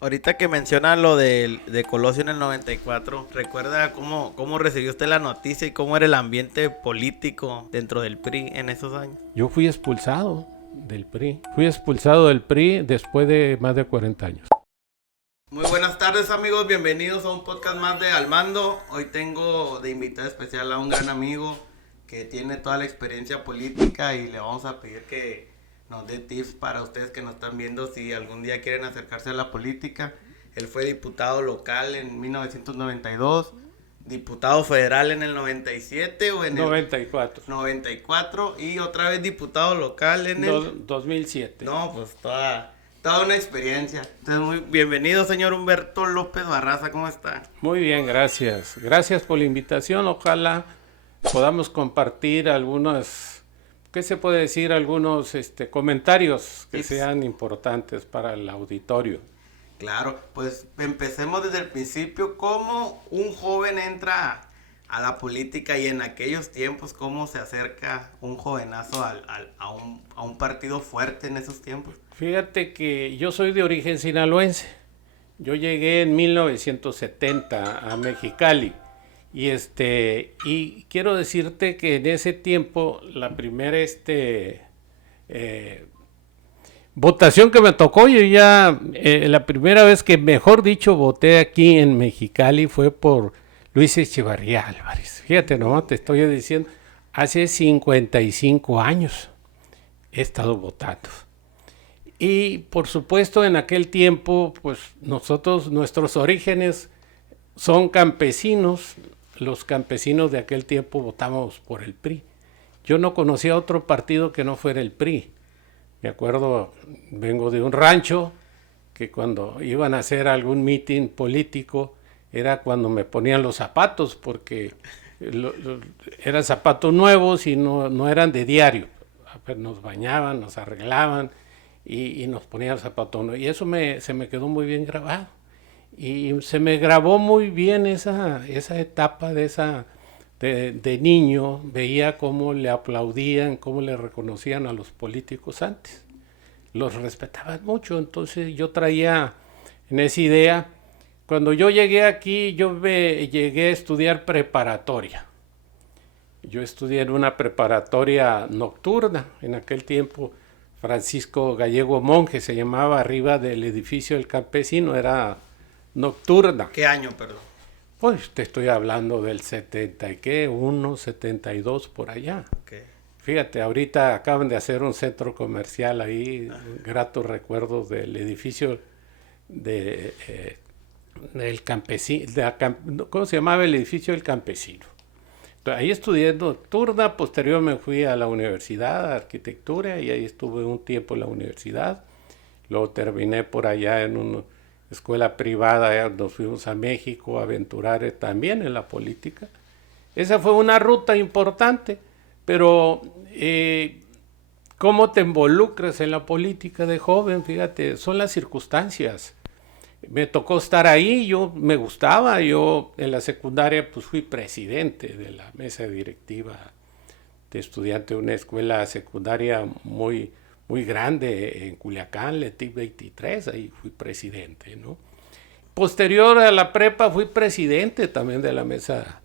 Ahorita que menciona lo de Colosio en el 94, ¿recuerda cómo recibió usted la noticia y cómo era el ambiente político dentro del PRI en esos años? Yo fui expulsado del PRI. Fui expulsado del PRI después de más de 40 años. Muy buenas tardes amigos, bienvenidos a un podcast más de Al Mando. Hoy tengo de invitado especial a un gran amigo que tiene toda la experiencia política y le vamos a pedir que nos dé tips para ustedes que nos están viendo si algún día quieren acercarse a la política. Él fue diputado local en 1992, diputado federal en el 97 o en el 94. 94 y otra vez diputado local en el 2007. no, pues toda una experiencia. Entonces, muy bienvenido, señor Humberto López Barraza, ¿cómo está? Muy bien, gracias. Gracias por la invitación. Ojalá podamos compartir algunos, ¿qué se puede decir? Algunos comentarios que sean importantes para el auditorio. Claro, pues empecemos desde el principio. ¿Cómo un joven entra a la política y en aquellos tiempos cómo se acerca un jovenazo a un partido fuerte en esos tiempos? Fíjate que yo soy de origen sinaloense. Yo llegué en 1970 a Mexicali y quiero decirte que en ese tiempo la primera votación que me tocó, yo ya la primera vez que mejor dicho voté aquí en Mexicali fue por Luis Echevarría Álvarez. Fíjate nomás, te estoy diciendo, hace 55 años he estado votando. Y por supuesto en aquel tiempo, pues nuestros orígenes son campesinos. Los campesinos de aquel tiempo votamos por el PRI. Yo no conocía otro partido que no fuera el PRI. Me acuerdo, vengo de un rancho que cuando iban a hacer algún mitin político era cuando me ponían los zapatos porque eran zapatos nuevos y no eran de diario. Nos bañaban, nos arreglaban y nos ponían el zapato nuevo. Y eso se me quedó muy bien grabado. Y se me grabó muy bien esa etapa de niño. Veía cómo le aplaudían, cómo le reconocían a los políticos antes. Los respetaban mucho, entonces yo traía en esa idea. Cuando yo llegué aquí, llegué a estudiar preparatoria. Yo estudié en una preparatoria nocturna, en aquel tiempo Francisco Gallego Monje se llamaba, arriba del edificio del campesino, era nocturna. ¿Qué año, perdón? Pues te estoy hablando del 70 y qué, 1, 72 por allá. Okay. Fíjate, ahorita acaban de hacer un centro comercial ahí, gratos recuerdos del edificio del campesino, ¿cómo se llamaba el edificio del campesino? Entonces, ahí estudié nocturna, posterior me fui a la universidad, a arquitectura, y ahí estuve un tiempo en la universidad. Luego terminé por allá en una escuela privada, nos fuimos a México a aventurar también en la política. Esa fue una ruta importante, pero ¿cómo te involucras en la política de joven? Fíjate, son las circunstancias. Me tocó estar ahí, me gustaba, yo en la secundaria pues fui presidente de la mesa directiva de estudiante de una escuela secundaria muy grande en Culiacán, Letic 23, ahí fui presidente, ¿no? Posterior a la prepa fui presidente también de la mesa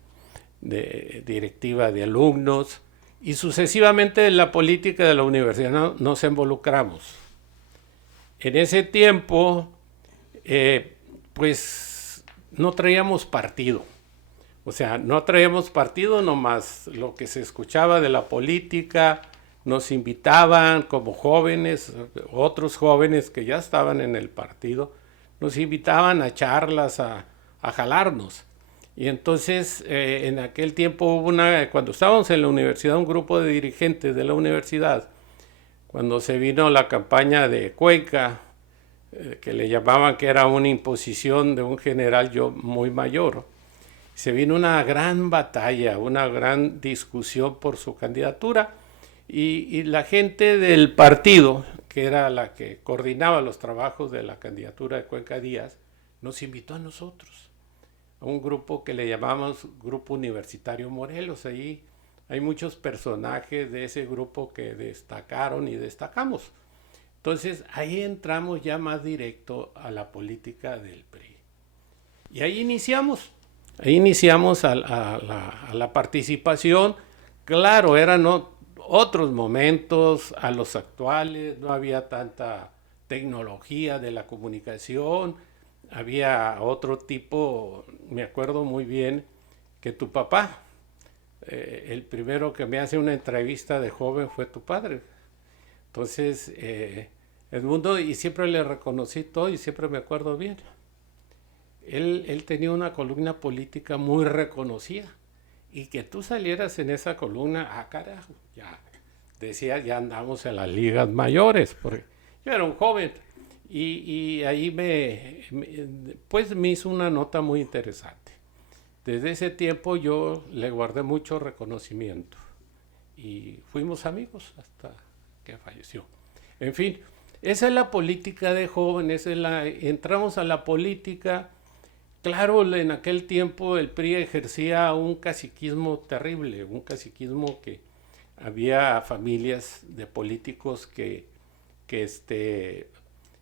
directiva de alumnos y sucesivamente en la política de la universidad nos involucramos. En ese tiempo pues no traíamos partido. O sea, no traíamos partido, nomás lo que se escuchaba de la política, nos invitaban como jóvenes, otros jóvenes que ya estaban en el partido, nos invitaban a charlas, a jalarnos. Y entonces, en aquel tiempo hubo cuando estábamos en la universidad, un grupo de dirigentes de la universidad, cuando se vino la campaña de Cuenca, que le llamaban que era una imposición de un general muy mayor, se vino una gran batalla, una gran discusión por su candidatura y la gente del partido, que era la que coordinaba los trabajos de la candidatura de Cuenca Díaz, nos invitó a nosotros, a un grupo que le llamamos Grupo Universitario Morelos. Ahí hay muchos personajes de ese grupo que destacaron y destacamos. Entonces ahí entramos ya más directo a la política del PRI. Y ahí iniciamos a la participación. Claro, eran otros momentos a los actuales, no había tanta tecnología de la comunicación, había otro tipo, me acuerdo muy bien que tu papá, el primero que me hace una entrevista de joven fue tu padre. Entonces, Edmundo, y siempre le reconocí todo y siempre me acuerdo bien. Él tenía una columna política muy reconocida. Y que tú salieras en esa columna, carajo, ya decía, ya andamos en las ligas mayores, porque yo era un joven. Y ahí pues me hizo una nota muy interesante. Desde ese tiempo yo le guardé mucho reconocimiento. Y fuimos amigos hasta que falleció. En fin, esa es la política de jóvenes, entramos a la política. Claro, en aquel tiempo el PRI ejercía un caciquismo terrible, un caciquismo que había familias de políticos que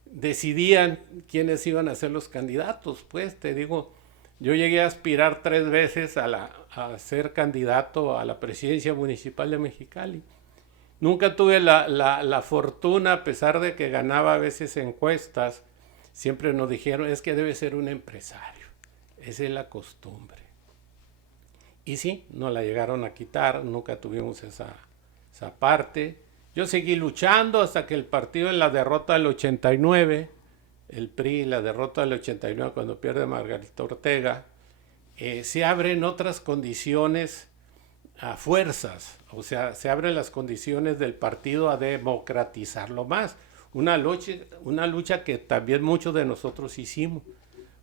decidían quiénes iban a ser los candidatos. Pues te digo, yo llegué a aspirar 3 veces a ser candidato a la presidencia municipal de Mexicali. Nunca tuve la fortuna, a pesar de que ganaba a veces encuestas, siempre nos dijeron, es que debe ser un empresario. Esa es la costumbre. Y sí, nos la llegaron a quitar, nunca tuvimos esa parte. Yo seguí luchando hasta que el partido en la derrota del 89, el PRI, la derrota del 89 cuando pierde Margarito Ortega, se abren otras condiciones a fuerzas, o sea, se abren las condiciones del partido a democratizarlo más. Una lucha que también muchos de nosotros hicimos,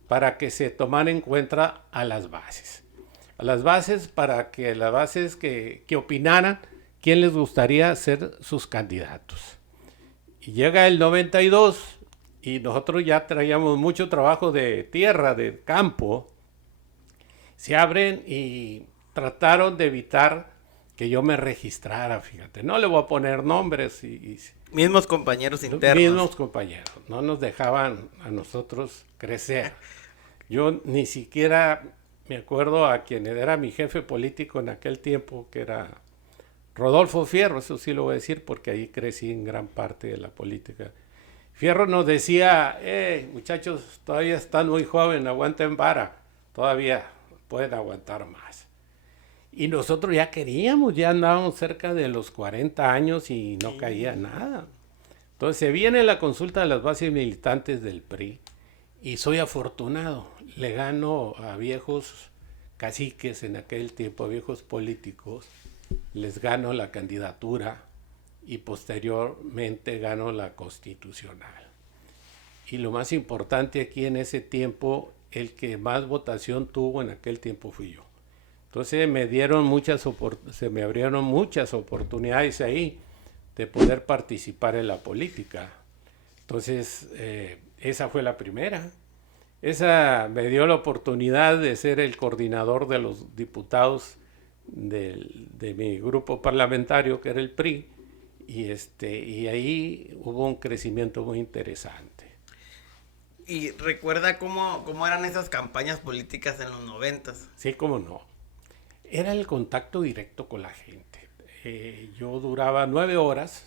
para que se tomaran en cuenta a las bases. A las bases para que las bases que opinaran quién les gustaría ser sus candidatos. Y llega el 92 y nosotros ya traíamos mucho trabajo de tierra, de campo. Se abren y trataron de evitar que yo me registrara, fíjate. No le voy a poner nombres. Mismos compañeros internos. Mismos compañeros. No nos dejaban a nosotros crecer. Yo ni siquiera me acuerdo a quien era mi jefe político en aquel tiempo, que era Rodolfo Fierro, eso sí lo voy a decir porque ahí crecí en gran parte de la política. Fierro nos decía, muchachos, todavía están muy jóvenes, aguanten vara, todavía pueden aguantar más. Y nosotros ya queríamos, ya andábamos cerca de los 40 años y no caía nada. Entonces se viene la consulta de las bases militantes del PRI y soy afortunado, le gano a viejos caciques en aquel tiempo, a viejos políticos, les gano la candidatura y posteriormente gano la constitucional. Y lo más importante aquí en ese tiempo, el que más votación tuvo en aquel tiempo fui yo. Entonces se me abrieron muchas oportunidades ahí de poder participar en la política. Entonces, esa fue la primera. Esa me dio la oportunidad de ser el coordinador de los diputados de mi grupo parlamentario, que era el PRI, y ahí hubo un crecimiento muy interesante. ¿Y recuerda cómo eran esas campañas políticas en los 90s? Sí, cómo no. Era el contacto directo con la gente. Yo duraba 9 horas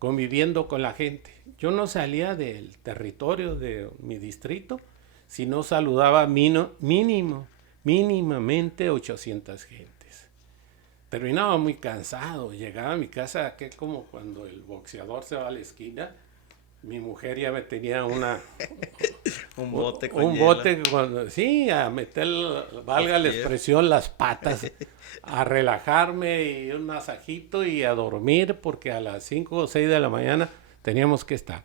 conviviendo con la gente. Yo no salía del territorio de mi distrito si no saludaba mínimamente 800 gentes. Terminaba muy cansado, llegaba a mi casa, que como cuando el boxeador se va a la esquina, mi mujer ya me tenía un bote sí, a meter, valga la expresión, las patas, a relajarme y un masajito y a dormir, porque a las 5 o 6 de la mañana teníamos que estar.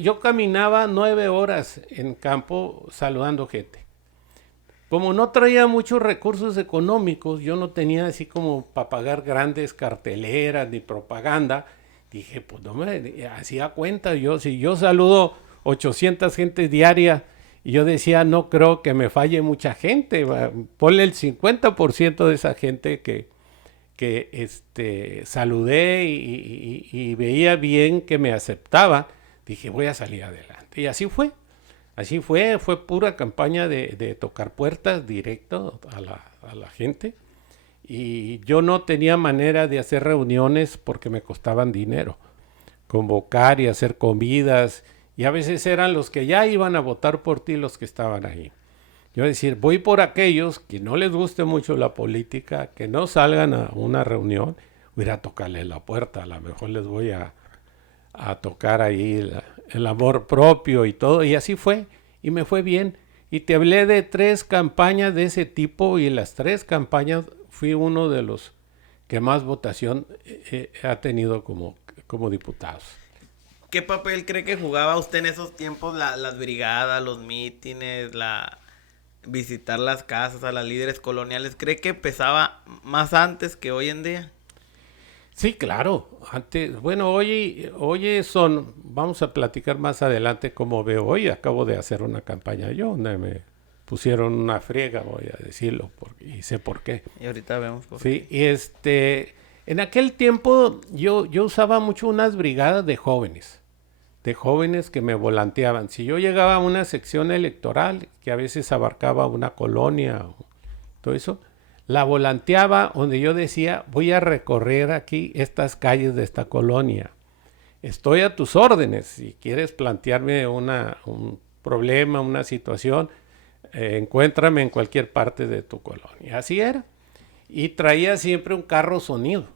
Yo caminaba 9 horas en campo saludando gente. Como no traía muchos recursos económicos, yo no tenía así como para pagar grandes carteleras ni propaganda. Dije, pues no me hacía cuenta. Si yo saludo 800 gentes diarias, y yo decía, no creo que me falle mucha gente. Ponle el 50% de esa gente que que saludé y veía bien que me aceptaba, dije, voy a salir adelante. Y así fue pura campaña de tocar puertas directo a la gente. Y yo no tenía manera de hacer reuniones porque me costaban dinero. Convocar y hacer comidas, y a veces eran los que ya iban a votar por ti los que estaban ahí. Yo decir, voy por aquellos que no les guste mucho la política, que no salgan a una reunión, voy a ir a tocarles la puerta, a lo mejor les voy a tocar ahí el amor propio y todo, y así fue, y me fue bien. Y te hablé de 3 campañas de ese tipo, y en las 3 campañas fui uno de los que más votación ha tenido como diputados. ¿Qué papel cree que jugaba usted en esos tiempos, las brigadas, los mítines, visitar las casas a las líderes coloniales? ¿Cree que pesaba más antes que hoy en día? Sí, claro. Antes, bueno, hoy vamos a platicar más adelante cómo veo hoy. Acabo de hacer una campaña yo, donde me pusieron una friega, voy a decirlo, y sé por qué. Y ahorita vemos por qué. Sí, y en aquel tiempo yo usaba mucho unas brigadas de jóvenes que me volanteaban. Si yo llegaba a una sección electoral, que a veces abarcaba una colonia, todo eso, la volanteaba donde yo decía, voy a recorrer aquí estas calles de esta colonia. Estoy a tus órdenes. Si quieres plantearme un problema, una situación, encuéntrame en cualquier parte de tu colonia. Así era. Y traía siempre un carro sonido.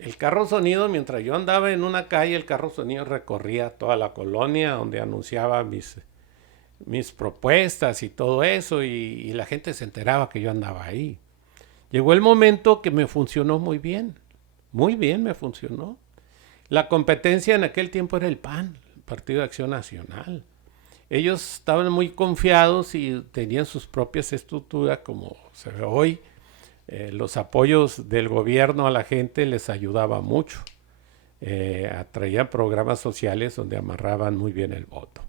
El carro sonido, mientras yo andaba en una calle, el carro sonido recorría toda la colonia donde anunciaba mis propuestas y todo eso, y la gente se enteraba que yo andaba ahí. Llegó el momento que me funcionó muy bien me funcionó. La competencia en aquel tiempo era el PAN, el Partido de Acción Nacional. Ellos estaban muy confiados y tenían sus propias estructuras, como se ve hoy. Los apoyos del gobierno a la gente les ayudaba mucho. Atraían programas sociales donde amarraban muy bien el voto.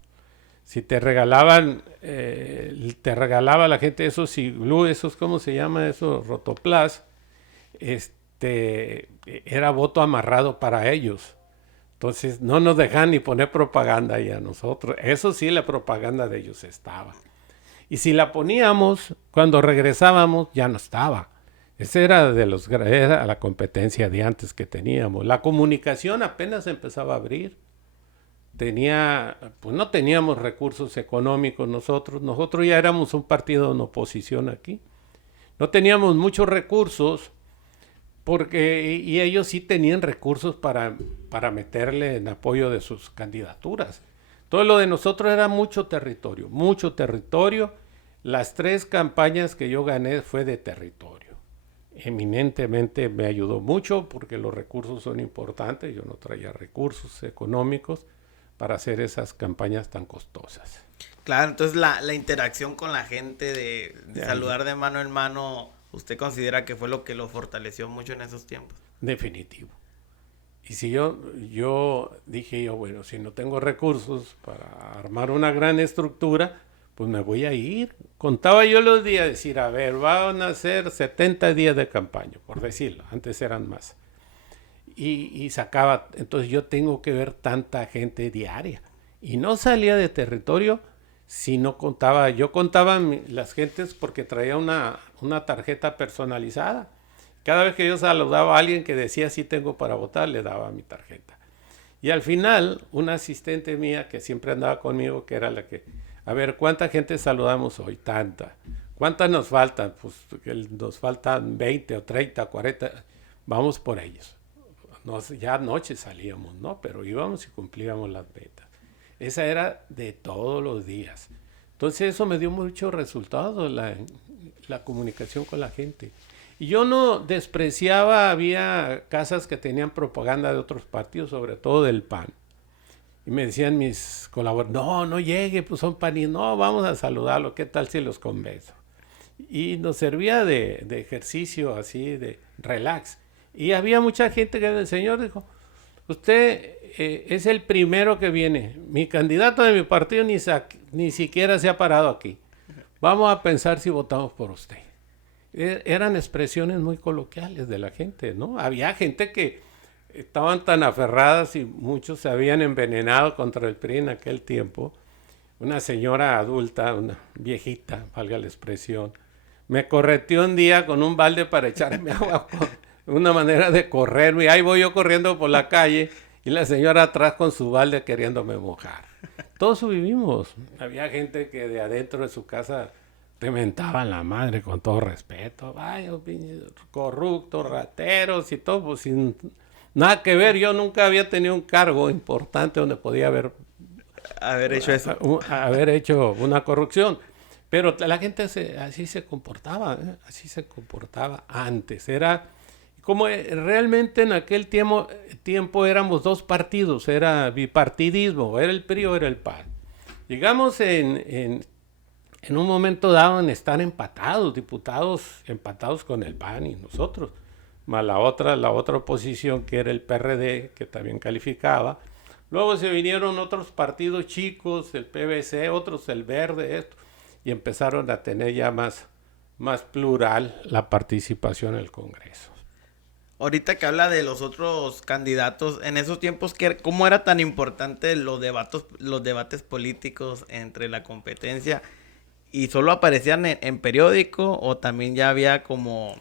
Si te regalaba la gente esos iglú, esos, ¿cómo se llama? Esos rotoplas, era voto amarrado para ellos. Entonces no nos dejan ni poner propaganda ahí a nosotros. Eso sí, la propaganda de ellos estaba. Y si la poníamos, cuando regresábamos, ya no estaba. Esa era era la competencia de antes que teníamos. La comunicación apenas empezaba a abrir. Pues no teníamos recursos económicos nosotros. Nosotros ya éramos un partido en oposición aquí. No teníamos muchos recursos, y ellos sí tenían recursos para meterle en apoyo de sus candidaturas. Todo lo de nosotros era mucho territorio. Las 3 campañas que yo gané fue de territorio. Eminentemente me ayudó mucho porque los recursos son importantes. Yo no traía recursos económicos para hacer esas campañas tan costosas. Claro, entonces la interacción con la gente, de saludar de mano en mano, ¿usted considera que fue lo que lo fortaleció mucho en esos tiempos? Definitivo. Y si yo dije, bueno, si no tengo recursos para armar una gran estructura, pues me voy a ir. Contaba yo los días, decir, a ver, van a ser 70 días de campaña, por decirlo, antes eran más. Y sacaba, entonces yo tengo que ver tanta gente diaria. Y no salía de territorio si no contaba. Yo contaba las gentes porque traía una tarjeta personalizada. Cada vez que yo saludaba a alguien que decía sí tengo para votar, le daba mi tarjeta. Y al final, una asistente mía que siempre andaba conmigo, que era la que, a ver, ¿cuánta gente saludamos hoy? Tanta. ¿Cuántas nos faltan? Pues nos faltan 20 o 30, 40. Vamos por ellos. Ya anoche salíamos, ¿no? Pero íbamos y cumplíamos las metas. Esa era de todos los días. Entonces eso me dio muchos resultados, la comunicación con la gente. Y yo no despreciaba, había casas que tenían propaganda de otros partidos, sobre todo del PAN. Y me decían mis colaboradores, no llegue, pues son panistas, no, vamos a saludarlo, ¿qué tal si los convenzo? Y nos servía de ejercicio así, de relax. Y había mucha gente que el señor dijo, usted es el primero que viene. Mi candidato de mi partido ni siquiera se ha parado aquí. Vamos a pensar si votamos por usted. Eran expresiones muy coloquiales de la gente, ¿no? Había gente que estaban tan aferradas y muchos se habían envenenado contra el PRI en aquel tiempo. Una señora adulta, una viejita, valga la expresión, me correteó un día con un balde para echarme agua, una manera de correrme. Ahí voy yo corriendo por la calle y la señora atrás con su balde queriéndome mojar. Todos vivimos. Había gente que de adentro de su casa te mentaban la madre con todo respeto. Vaya, corruptos, rateros y todo, pues sin nada que ver. Yo nunca había tenido un cargo importante donde podía haber hecho eso. Haber hecho una corrupción. Pero la gente así se comportaba, ¿eh? Así se comportaba antes. Era como realmente en aquel tiempo éramos dos partidos, era bipartidismo, era el PRI o era el PAN. Llegamos en un momento dado en estar empatados, diputados empatados con el PAN y nosotros, más la otra oposición que era el PRD, que también calificaba. Luego se vinieron otros partidos chicos, el PVC, otros el Verde, esto, y empezaron a tener ya más plural la participación en el Congreso. Ahorita que habla de los otros candidatos, en esos tiempos, ¿cómo era tan importante los debates políticos entre la competencia? ¿Y solo aparecían en periódico o también ya había como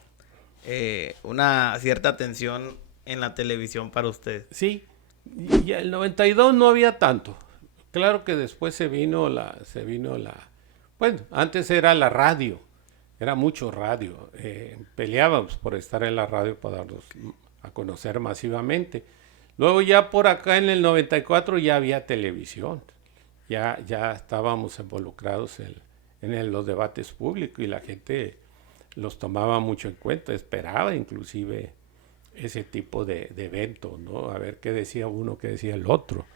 una cierta atención en la televisión para ustedes? Sí, y el 92 no había tanto. Claro que después se vino la... Bueno, antes era la radio. Era mucho radio. Peleábamos por estar en la radio para darnos a conocer masivamente. Luego ya por acá en el 94 ya había televisión. Ya estábamos involucrados en los debates públicos y la gente los tomaba mucho en cuenta. Esperaba inclusive ese tipo de evento, ¿no? A ver qué decía uno, qué decía el otro.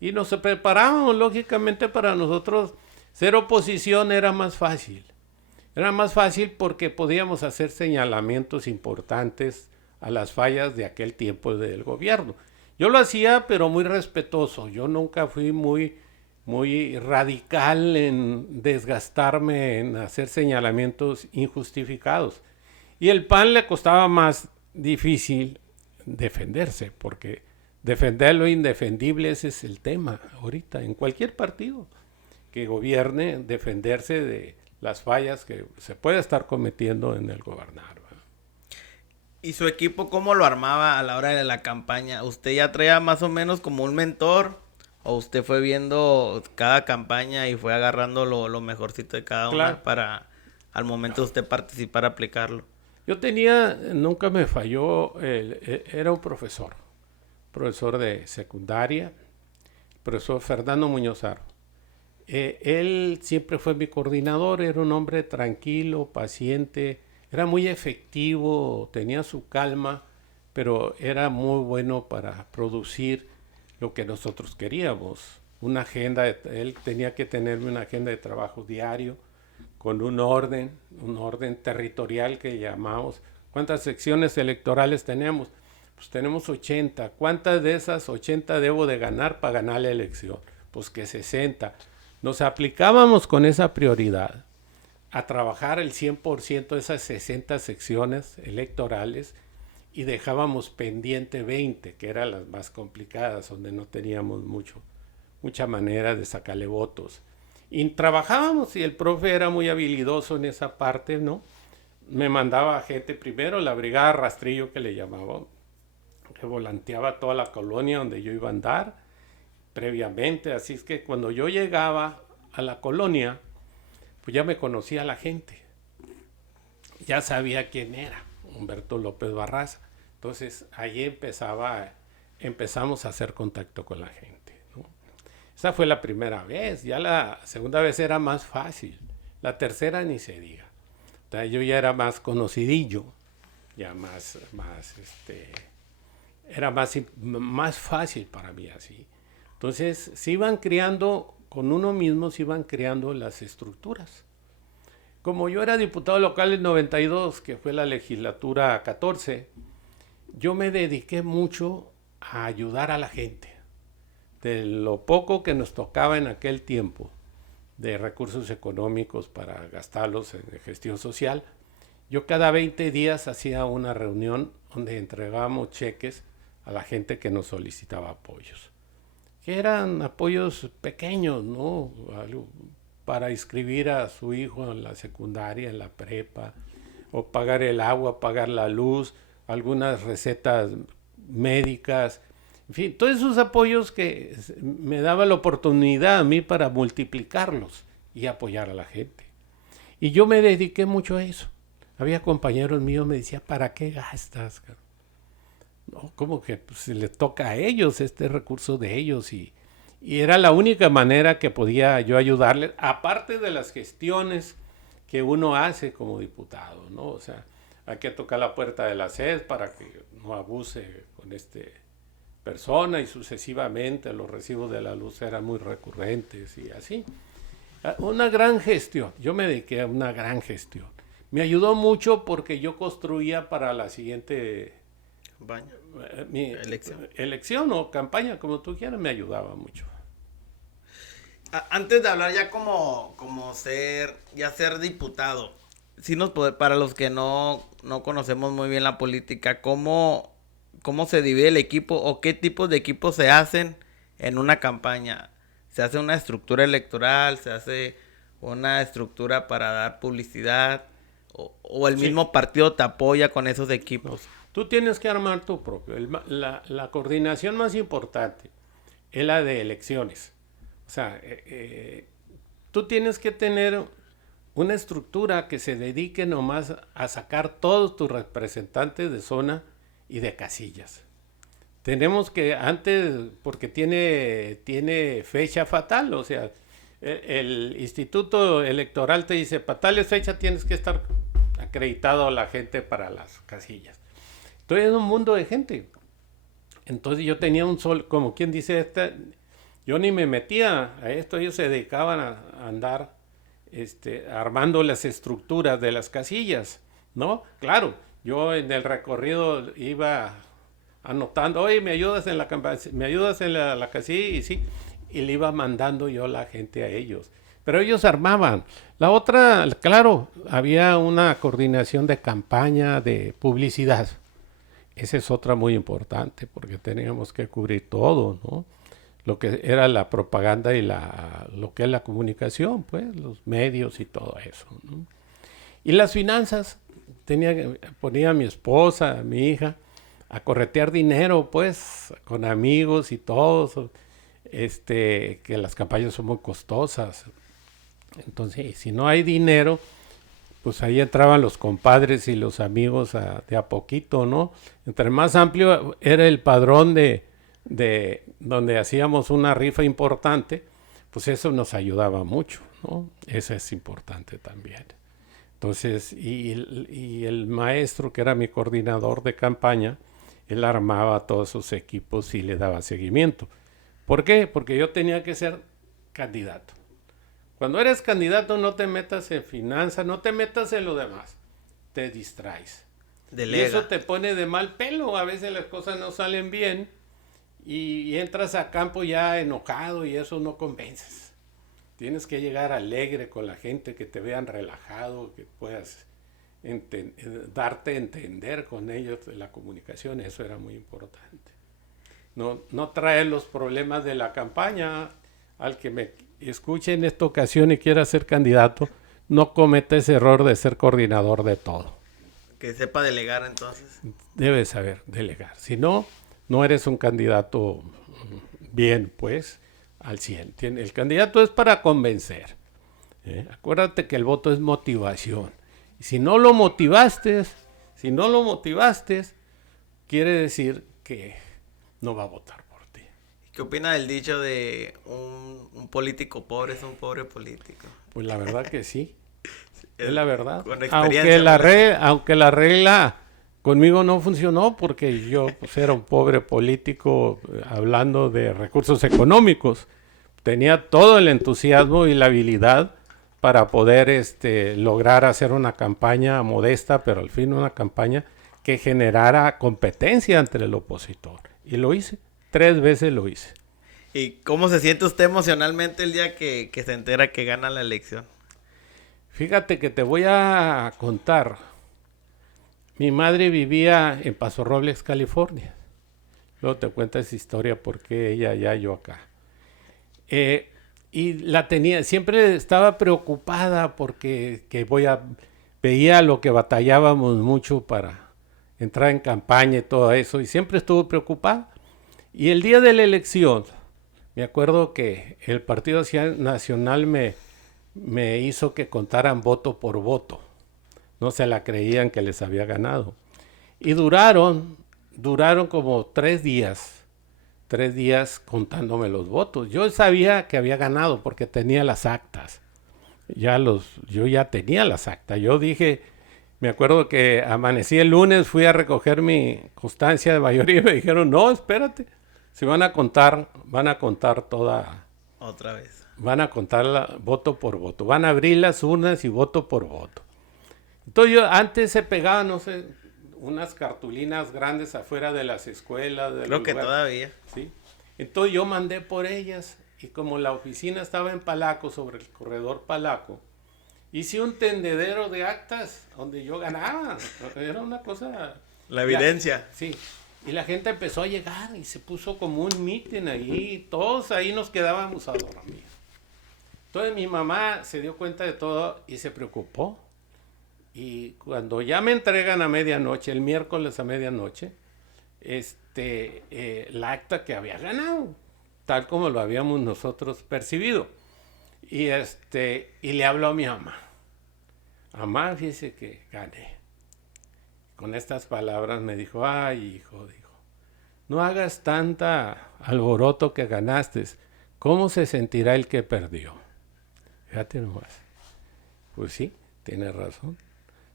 Y nos preparábamos, lógicamente, para nosotros ser oposición era más fácil. Era más fácil porque podíamos hacer señalamientos importantes a las fallas de aquel tiempo del gobierno. Yo lo hacía, pero muy respetuoso. Yo nunca fui muy radical en desgastarme en hacer señalamientos injustificados. Y el PAN le costaba más difícil defenderse, porque defender lo indefendible, ese es el tema ahorita, en cualquier partido que gobierne, defenderse de las fallas que se puede estar cometiendo en el gobernar, ¿verdad? ¿Y su equipo cómo lo armaba a la hora de la campaña? ¿Usted ya traía más o menos como un mentor? ¿O usted fue viendo cada campaña y fue agarrando lo mejorcito de cada una para al momento de usted participar aplicarlo? Yo nunca me falló, era un profesor de secundaria, profesor Fernando Muñoz Haro. Él siempre fue mi coordinador, era un hombre tranquilo, paciente, era muy efectivo, tenía su calma, pero era muy bueno para producir lo que nosotros queríamos. Una agenda, él tenía que tenerme una agenda de trabajo diario, con un orden territorial que llamamos. ¿Cuántas secciones electorales tenemos? Pues tenemos 80. ¿Cuántas de esas 80 debo de ganar para ganar la elección? Pues que 60. Nos aplicábamos con esa prioridad a trabajar el 100% de esas 60 secciones electorales y dejábamos pendiente 20, que eran las más complicadas, donde no teníamos mucha manera de sacarle votos. Y trabajábamos y el profe era muy habilidoso en esa parte, ¿no? Me mandaba gente primero, la brigada rastrillo que le llamaba, que volanteaba toda la colonia donde yo iba a andar previamente, así es que cuando yo llegaba a la colonia, pues ya me conocía la gente, ya sabía quién era, Humberto López Barraza. Entonces ahí empezamos a hacer contacto con la gente, ¿no? Esa fue la primera vez, ya la segunda vez era más fácil, la tercera ni se diga. Entonces, yo ya era más conocidillo, ya era más fácil para mí así. Entonces se iban creando, con uno mismo se iban creando las estructuras. Como yo era diputado local en 92, que fue la legislatura 14, yo me dediqué mucho a ayudar a la gente. De lo poco que nos tocaba en aquel tiempo de recursos económicos para gastarlos en gestión social, yo cada 20 días hacía una reunión donde entregábamos cheques a la gente que nos solicitaba apoyos. Que eran apoyos pequeños, ¿no? Para inscribir a su hijo en la secundaria, en la prepa, o pagar el agua, pagar la luz, algunas recetas médicas, en fin, todos esos apoyos que me daba la oportunidad a mí para multiplicarlos y apoyar a la gente. Y yo me dediqué mucho a eso. Había compañeros míos que me decían, ¿para qué gastas? No, como que pues, le toca a ellos, este recurso de ellos, y era la única manera que podía yo ayudarles, aparte de las gestiones que uno hace como diputado, ¿no? O sea, hay que tocar la puerta de la SED para que no abuse con persona, y sucesivamente los recibos de la luz eran muy recurrentes y así. Una gran gestión, yo me dediqué a una gran gestión. Me ayudó mucho porque yo construía para la siguiente elección o campaña, como tú quieras, me ayudaba mucho. Antes de hablar ya como ser diputado, si para los que no conocemos muy bien la política, ¿cómo se divide el equipo o qué tipos de equipos se hacen en una campaña? ¿Se hace una estructura electoral? ¿Se hace una estructura para dar publicidad? ¿O el mismo partido te apoya con esos equipos? No, tú tienes que armar tu propio. La coordinación más importante es la de elecciones. O sea, tú tienes que tener una estructura que se dedique nomás a sacar todos tus representantes de zona y de casillas. Tenemos que antes, porque tiene fecha fatal, o sea, el Instituto Electoral te dice, para tales fechas tienes que estar acreditado a la gente para las casillas. Entonces es un mundo de gente. Entonces yo tenía como quien dice, yo ni me metía a esto, ellos se dedicaban a andar armando las estructuras de las casillas, ¿no? Claro, yo en el recorrido iba anotando, oye, me ayudas en la casilla, y sí, y le iba mandando yo la gente a ellos. Pero ellos armaban. La otra, claro, había una coordinación de campaña, de publicidad. Esa es otra muy importante, porque teníamos que cubrir todo, ¿no? Lo que era la propaganda y lo que es la comunicación, pues, los medios y todo eso, ¿no? Y las finanzas, ponía a mi esposa, a mi hija, a corretear dinero, pues, con amigos y todos, que las campañas son muy costosas. Entonces, si no hay dinero, pues ahí entraban los compadres y los amigos de a poquito, ¿no? Entre más amplio era el padrón de donde hacíamos una rifa importante, pues eso nos ayudaba mucho, ¿no? Eso es importante también. Entonces, y el maestro, que era mi coordinador de campaña, él armaba todos esos equipos y le daba seguimiento. ¿Por qué? Porque yo tenía que ser candidato. Cuando eres candidato no te metas en finanzas, no te metas en lo demás, te distraes. Delega. Y eso te pone de mal pelo, a veces las cosas no salen bien y entras a campo ya enojado y eso no convences. Tienes que llegar alegre con la gente, que te vean relajado, que puedas darte a entender con ellos la comunicación, eso era muy importante. No traer los problemas de la campaña. Al que me escuche en esta ocasión y quiera ser candidato, no cometa ese error de ser coordinador de todo. Que sepa delegar entonces. Debes saber delegar. Si no, no eres un candidato bien, pues, al 100. El candidato es para convencer. Acuérdate que el voto es motivación. Y si no lo motivaste, quiere decir que no va a votar por ti. ¿Qué opina del dicho de un político pobre es un pobre político? Pues la verdad que sí. Es la verdad. Aunque la regla conmigo no funcionó, porque yo pues, era un pobre político hablando de recursos económicos. Tenía todo el entusiasmo y la habilidad para poder lograr hacer una campaña modesta, pero al fin una campaña que generara competencia entre el opositor. Y lo hice. 3 veces lo hice. ¿Y cómo se siente usted emocionalmente el día que se entera que gana la elección? Fíjate que te voy a contar Mi madre vivía en Paso Robles, California. Luego te cuento esa historia, porque ella allá, yo acá. Y la tenía, siempre estaba preocupada porque veía lo que batallábamos mucho para entrar en campaña y todo eso, y siempre estuvo preocupada. Y el día de la elección, me acuerdo que el Partido Nacional me hizo que contaran voto por voto. No se la creían que les había ganado. Y duraron como 3 días contándome los votos. Yo sabía que había ganado porque tenía las actas. Yo ya tenía las actas. Yo dije, me acuerdo que amanecí el lunes, fui a recoger mi constancia de mayoría y me dijeron, no, espérate, si van a contar toda. Otra vez. Van a contar voto por voto. Van a abrir las urnas y voto por voto. Entonces antes se pegaban, no sé, unas cartulinas grandes afuera de las escuelas. Creo que todavía. Sí. Entonces yo mandé por ellas, y como la oficina estaba en Palaco, sobre el corredor Palaco, hice un tendedero de actas donde yo ganaba. Era una cosa... La evidencia. Sí. Y la gente empezó a llegar y se puso como un mitin ahí. Todos ahí nos quedábamos a dormir. Entonces mi mamá se dio cuenta de todo y se preocupó. Y cuando ya me entregan a medianoche, el miércoles a medianoche, la acta que había ganado, tal como lo habíamos nosotros percibido. Y le habló a mi mamá. Mamá, fíjese que gané. Con estas palabras me dijo, ay, hijo, no hagas tanta alboroto que ganaste. ¿Cómo se sentirá el que perdió? Fíjate nomás. Pues sí, tiene razón.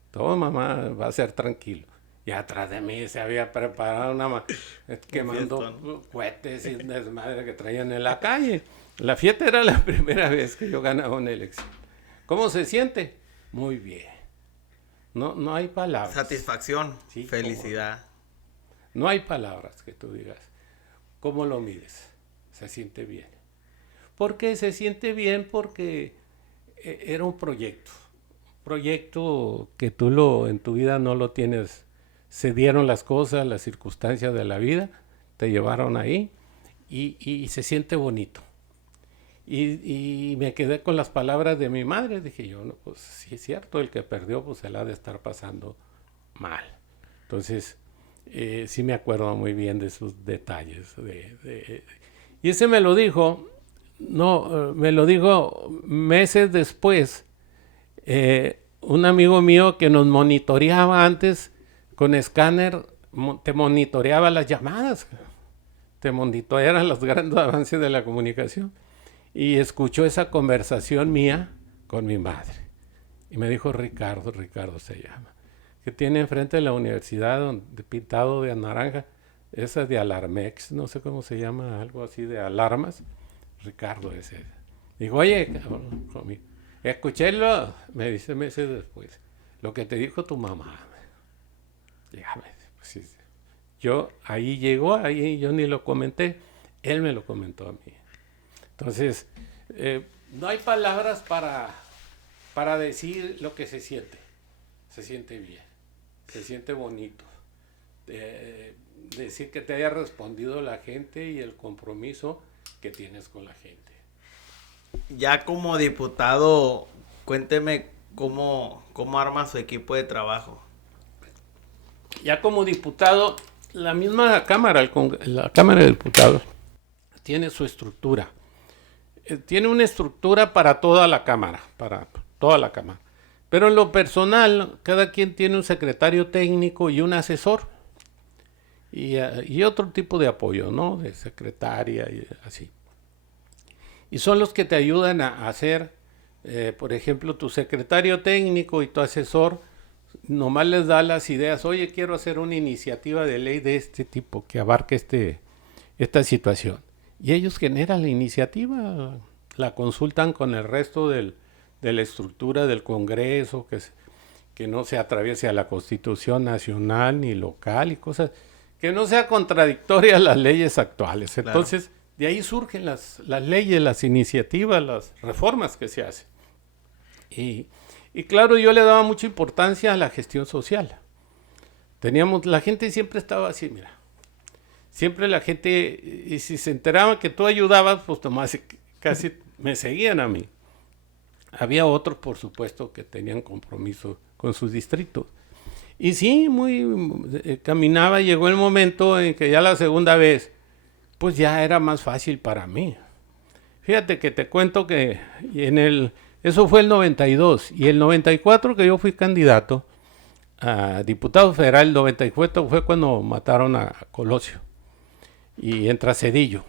Todo, mamá, va a ser tranquilo. Y atrás de mí se había preparado quemando cohetes y desmadre que traían en la calle. La fiesta era la primera vez que yo ganaba una elección. ¿Cómo se siente? Muy bien. No hay palabras. Satisfacción, sí, felicidad. No hay palabras que tú digas. ¿Cómo lo mides? Se siente bien. ¿Por qué se siente bien? Porque era un proyecto que tú en tu vida no lo tienes. Se dieron las cosas, las circunstancias de la vida, te llevaron ahí y se siente bonito. Y me quedé con las palabras de mi madre. Dije yo, no, pues sí es cierto, el que perdió pues se la ha de estar pasando mal. Entonces, sí me acuerdo muy bien de sus detalles. Y ese me lo dijo meses después. Un amigo mío que nos monitoreaba antes con escáner, te monitoreaba las llamadas, te monitoreaba los grandes avances de la comunicación. Y escuchó esa conversación mía con mi madre. Y me dijo, Ricardo se llama, que tiene enfrente de la universidad, pintado de naranja, esa de Alarmex, no sé cómo se llama, algo así de alarmas. Ricardo ese. Dijo, oye, cabrón, conmigo. Escuchélo, me dice meses después, lo que te dijo tu mamá. Dígame, pues sí. Ahí yo ni lo comenté, él me lo comentó a mí. Entonces, no hay palabras para decir lo que se siente. Se siente bien, se siente bonito. Decir que te haya respondido la gente y el compromiso que tienes con la gente. Ya como diputado, cuénteme cómo arma su equipo de trabajo. Ya como diputado, la misma Cámara, la Cámara de Diputados, tiene su estructura. Tiene una estructura para toda la Cámara, Pero en lo personal, cada quien tiene un secretario técnico y un asesor. Y otro tipo de apoyo, ¿no? De secretaria y así. Y son los que te ayudan a hacer, por ejemplo, tu secretario técnico y tu asesor, nomás les da las ideas. Oye, quiero hacer una iniciativa de ley de este tipo que abarque esta situación. Y ellos generan la iniciativa, la consultan con el resto de la estructura del Congreso, que no se atraviese a la Constitución nacional ni local y cosas, que no sea contradictoria a las leyes actuales. Entonces, claro, de ahí surgen las leyes, las iniciativas, las reformas que se hacen. Y claro, yo le daba mucha importancia a la gestión social. la gente siempre estaba así, mira. Siempre la gente, y si se enteraban que tú ayudabas, pues nomás casi me seguían a mí. Había otros, por supuesto, que tenían compromiso con sus distritos. Y sí, caminaba, llegó el momento en que ya la segunda vez, pues ya era más fácil para mí. Fíjate que te cuento que eso fue el 92, y el 94 que yo fui candidato a diputado federal, el 94 fue cuando mataron a Colosio y entra Cedillo.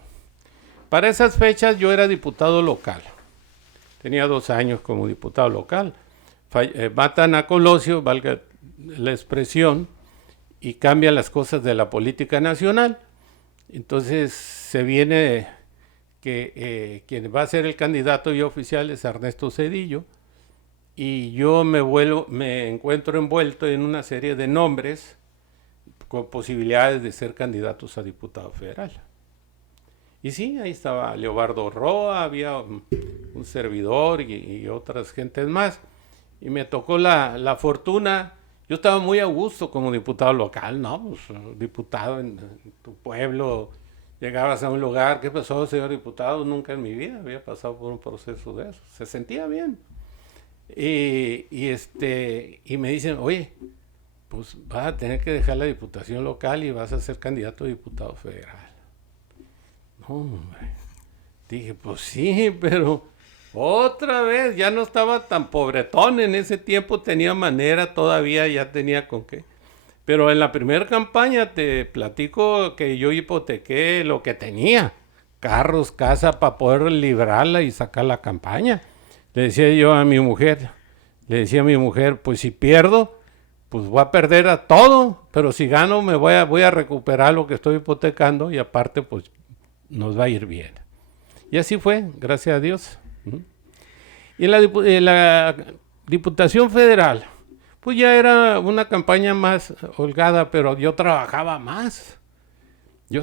Para esas fechas yo era diputado local. Tenía 2 años como diputado local. Matan a Colosio, valga la expresión, y cambian las cosas de la política nacional. Entonces se viene que quien va a ser el candidato y oficial es Ernesto Zedillo, y yo me encuentro envuelto en una serie de nombres con posibilidades de ser candidatos a diputado federal. Y sí, ahí estaba Leobardo Roa, había un servidor y otras gentes más. Y me tocó la fortuna. Yo estaba muy a gusto como diputado local, ¿no? Pues, diputado en tu pueblo, llegabas a un lugar, ¿qué pasó, señor diputado? Nunca en mi vida había pasado por un proceso de eso. Se sentía bien. Y me dicen, oye, pues vas a tener que dejar la diputación local y vas a ser candidato a diputado federal. No, hombre. Dije, pues sí, pero otra vez, ya no estaba tan pobretón en ese tiempo, tenía manera todavía, ya tenía con qué. Pero en la primera campaña te platico que yo hipotequé lo que tenía, carros, casa, para poder librarla y sacar la campaña. Le decía yo a mi mujer, pues si pierdo, pues voy a perder a todo, pero si gano voy a recuperar lo que estoy hipotecando y aparte pues nos va a ir bien. Y así fue, gracias a Dios. Y en la Diputación Federal, pues ya era una campaña más holgada, pero yo trabajaba más. Yo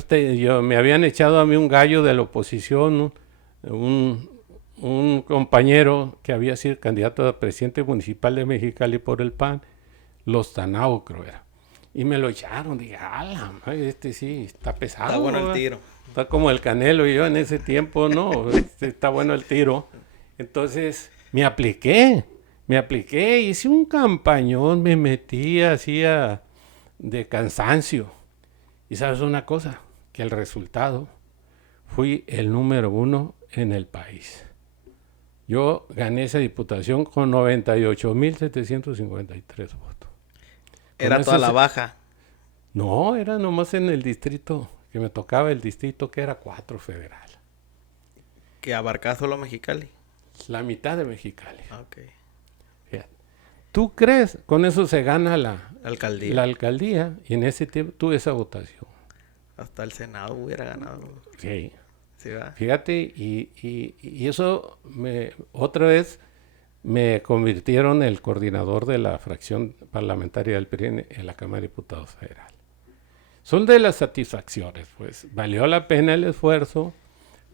me habían echado a mí un gallo de la oposición, un compañero que había sido candidato a presidente municipal de Mexicali por el PAN, Lostanao creo era. Y me lo echaron, dije, ala, sí, está pesado. Está bueno el tiro. Está como el Canelo y yo en ese tiempo, ¿no? Está bueno el tiro. Entonces me apliqué, hice un campañón, me metí así de cansancio. Y sabes una cosa, que el resultado, fui el número 1 en el país. Yo gané esa diputación con 98,753 votos. ¿Era toda la baja? No, era nomás en el distrito, que me tocaba el distrito que era 4 federal. ¿Que abarcaba solo Mexicali? La mitad de Mexicali. Ok. Fíjate. ¿Tú crees? Con eso se gana la alcaldía y en ese tiempo tuve esa votación. Hasta el Senado hubiera ganado. Sí. Sí, ¿verdad? Fíjate, y eso otra vez me convirtieron en el coordinador de la fracción parlamentaria del PRI en la Cámara de Diputados Federal. Son de las satisfacciones, pues valió la pena el esfuerzo,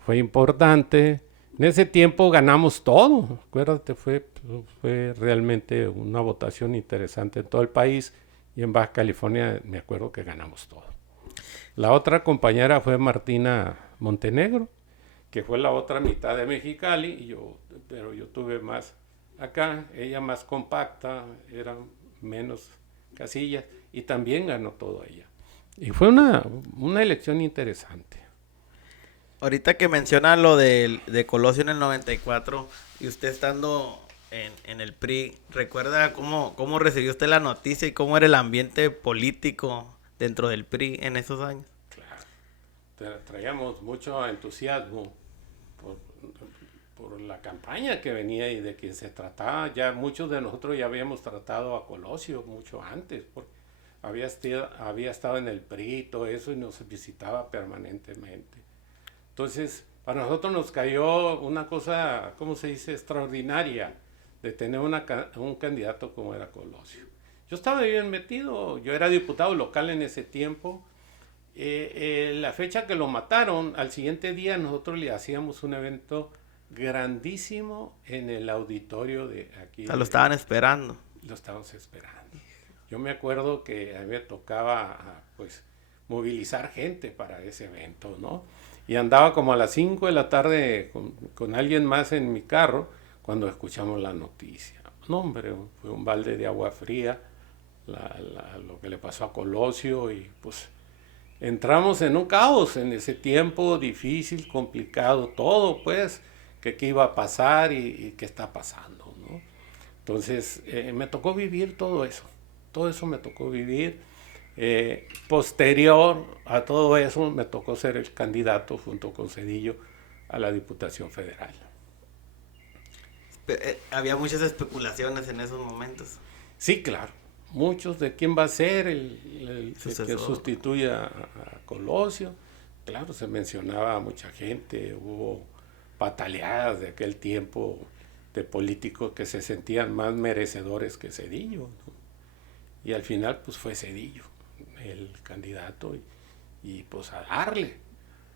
fue importante. En ese tiempo ganamos todo, acuérdate, fue realmente una votación interesante en todo el país y en Baja California me acuerdo que ganamos todo. La otra compañera fue Martina Montenegro, que fue la otra mitad de Mexicali, pero yo tuve más acá, ella más compacta, eran menos casillas y también ganó todo ella. Y fue una elección interesante. Ahorita que menciona lo de Colosio en el 94 y usted estando en el PRI, ¿recuerda cómo recibió usted la noticia y cómo era el ambiente político dentro del PRI en esos años? Claro, traíamos mucho entusiasmo por la campaña que venía y de quien se trataba. Ya muchos de nosotros ya habíamos tratado a Colosio mucho antes, porque había estado en el PRI y todo eso y nos visitaba permanentemente. Entonces, para nosotros nos cayó una cosa, ¿cómo se dice?, extraordinaria de tener un candidato como era Colosio. Yo estaba bien metido, yo era diputado local en ese tiempo. La fecha que lo mataron, al siguiente día nosotros le hacíamos un evento grandísimo en el auditorio de aquí. Lo estaban esperando. Lo estábamos esperando. yo me acuerdo que a mí me tocaba, pues, movilizar gente para ese evento, ¿no? Y andaba como a las 5 de la tarde con alguien más en mi carro cuando escuchamos la noticia. No, hombre, fue un balde de agua fría lo que le pasó a Colosio y pues entramos en un caos en ese tiempo difícil, complicado, todo pues, que qué iba a pasar y qué está pasando, ¿no? Entonces me tocó vivir todo eso me tocó vivir. Posterior a todo eso me tocó ser el candidato junto con Zedillo a la Diputación Federal. Había muchas especulaciones en esos momentos. Sí, claro. Muchos de quién va a ser el que sustituya a Colosio. Claro, se mencionaba a mucha gente, hubo pataleadas de aquel tiempo de políticos que se sentían más merecedores que Zedillo, ¿no? Y al final pues fue Zedillo el candidato y pues a darle,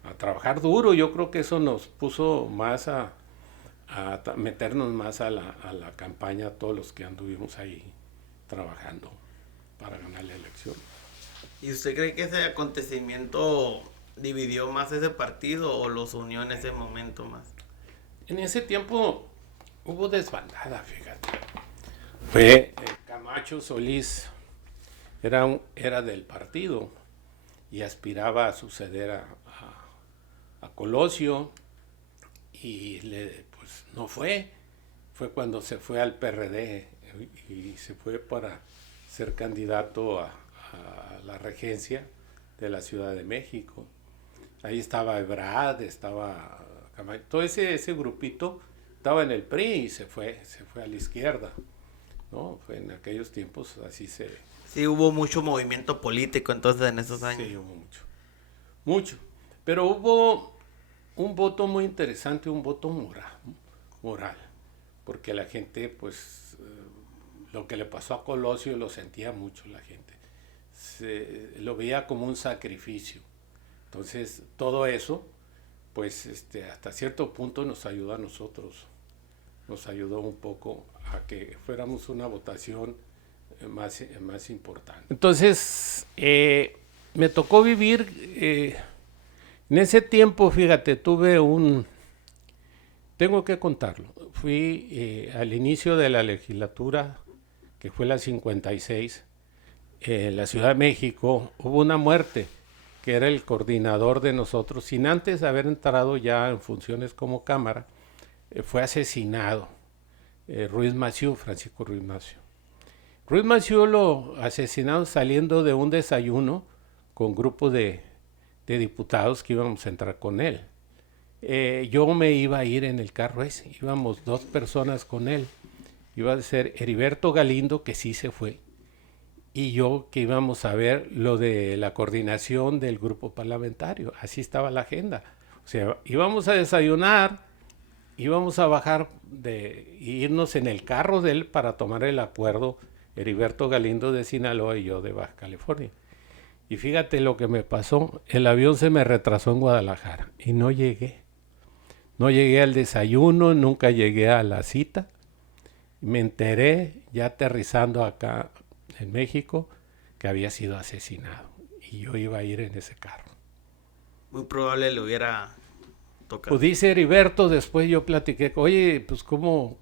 a trabajar duro. Yo creo que eso nos puso más a meternos más a la campaña, todos los que anduvimos ahí trabajando para ganar la elección. ¿Y usted cree que ese acontecimiento dividió más ese partido o los unió en ese momento más? En ese tiempo hubo desbandada, fíjate. Fue Camacho Solís, era del partido y aspiraba a suceder a Colosio y pues no fue. Fue cuando se fue al PRD y se fue para ser candidato a la regencia de la Ciudad de México. Ahí estaba Ebrard, estaba Camacho, todo ese grupito estaba en el PRI y se fue a la izquierda, ¿no? Fue en aquellos tiempos así se... Sí, hubo mucho movimiento político entonces en esos años. Sí, hubo mucho. Pero hubo un voto muy interesante, un voto moral, porque la gente, pues, lo que le pasó a Colosio lo sentía mucho la gente. Lo veía como un sacrificio. Entonces, todo eso, pues, hasta cierto punto nos ayudó a nosotros. Nos ayudó un poco a que fuéramos una votación más importante. Entonces, me tocó vivir, en ese tiempo, fíjate, tengo que contarlo, fui al inicio de la legislatura, que fue la 56, en la Ciudad de México, hubo una muerte, que era el coordinador de nosotros, sin antes haber entrado ya en funciones como Cámara, fue asesinado, Francisco Ruiz Massieu. Ruiz Massieu lo asesinaron saliendo de un desayuno con grupo de diputados que íbamos a entrar con él. Yo me iba a ir en el carro ese, íbamos 2 personas con él. Iba a ser Heriberto Galindo, que sí se fue, y yo que íbamos a ver lo de la coordinación del grupo parlamentario. Así estaba la agenda. O sea, íbamos a desayunar, íbamos a bajar irnos en el carro de él para tomar el acuerdo, Heriberto Galindo de Sinaloa y yo de Baja California. Y fíjate lo que me pasó, el avión se me retrasó en Guadalajara y no llegué. No llegué al desayuno, nunca llegué a la cita. Me enteré, ya aterrizando acá en México, que había sido asesinado. Y yo iba a ir en ese carro. Muy probable le hubiera tocado. Pues dice Heriberto, después yo platiqué, oye, pues ¿cómo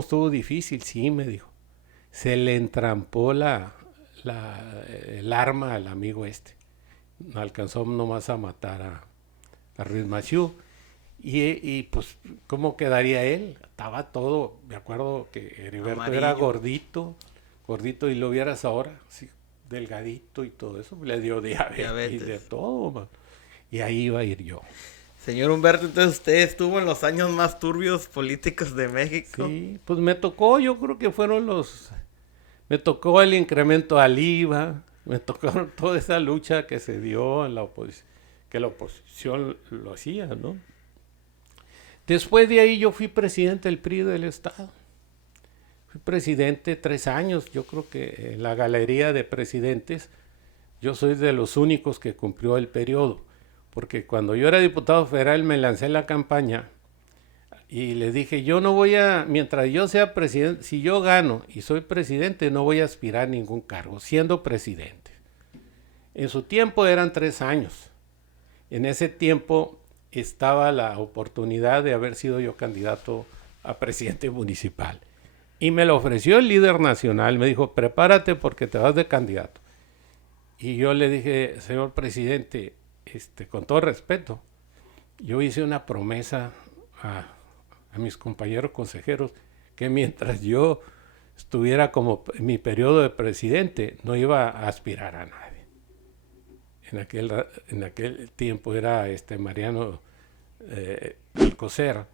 estuvo difícil? Sí, me dijo. Se le entrampó el arma al amigo No alcanzó nomás a matar a Ruiz Massieu. Y pues, ¿cómo quedaría él? Estaba todo, me acuerdo que Heriberto amarillo. Era gordito, y lo vieras ahora, así, delgadito y todo eso, le dio diabetes. Y de todo, man. Y ahí iba a ir yo. Señor Humberto, entonces usted estuvo en los años más turbios políticos de México. Sí, pues me tocó, yo creo que me tocó el incremento al IVA, me tocó toda esa lucha que se dio en la oposición, que la oposición lo hacía, ¿no? Después de ahí yo fui presidente del PRI del Estado. Fui presidente 3 años, yo creo que en la galería de presidentes yo soy de los únicos que cumplió el periodo, porque cuando yo era diputado federal me lancé en la campaña Y le dije, yo no voy a, mientras yo sea presidente, si yo gano y soy presidente, no voy a aspirar a ningún cargo, siendo presidente. En su tiempo eran 3 años. En ese tiempo estaba la oportunidad de haber sido yo candidato a presidente municipal. Y me lo ofreció el líder nacional, me dijo, prepárate porque te vas de candidato. Y yo le dije, señor presidente, con todo respeto, yo hice una promesa a mis compañeros consejeros que mientras yo estuviera como en mi periodo de presidente, no iba a aspirar a nadie. En aquel tiempo era Mariano Alcocer.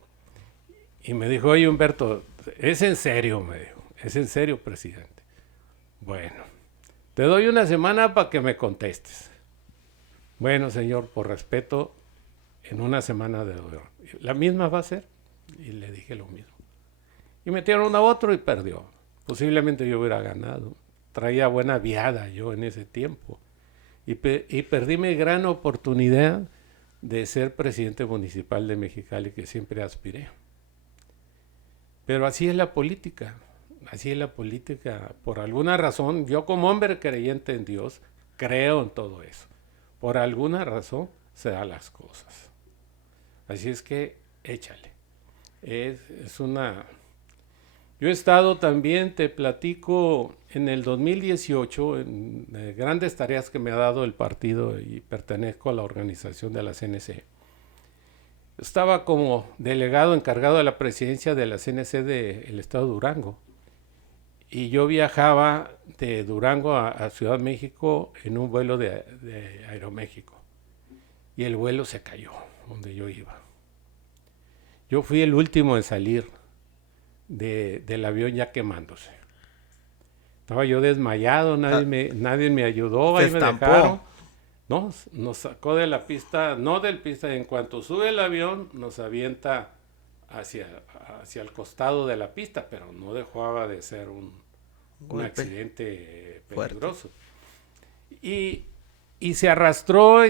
Y me dijo, oye Humberto, ¿es en serio? Me dijo, ¿es en serio, presidente? Bueno, te doy una semana para que me contestes. Bueno, señor, por respeto, en una semana de dolor. ¿La misma va a ser? Y le dije lo mismo. Y metieron a otro y perdió. Posiblemente yo hubiera ganado. Traía buena viada yo en ese tiempo. Y perdí mi gran oportunidad de ser presidente municipal de Mexicali, que siempre aspiré. Pero así es la política. Así es la política. Por alguna razón, yo como hombre creyente en Dios, creo en todo eso. Por alguna razón se dan las cosas. Así es que échale. Es una... Yo he estado también, te platico, en el 2018, en grandes tareas que me ha dado el partido y pertenezco a la organización de la CNC. Estaba como delegado encargado de la presidencia de la CNC del estado de Durango. Y yo viajaba de Durango a Ciudad de México en un vuelo de Aeroméxico. Y el vuelo se cayó donde yo iba. Yo fui el último en salir del avión ya quemándose. Estaba yo desmayado, nadie me ayudó, ahí me dejaron. No, nos sacó de la pista, no del pista, en cuanto sube el avión nos avienta hacia el costado de la pista, pero no dejaba de ser un accidente peligroso. Y se arrastró,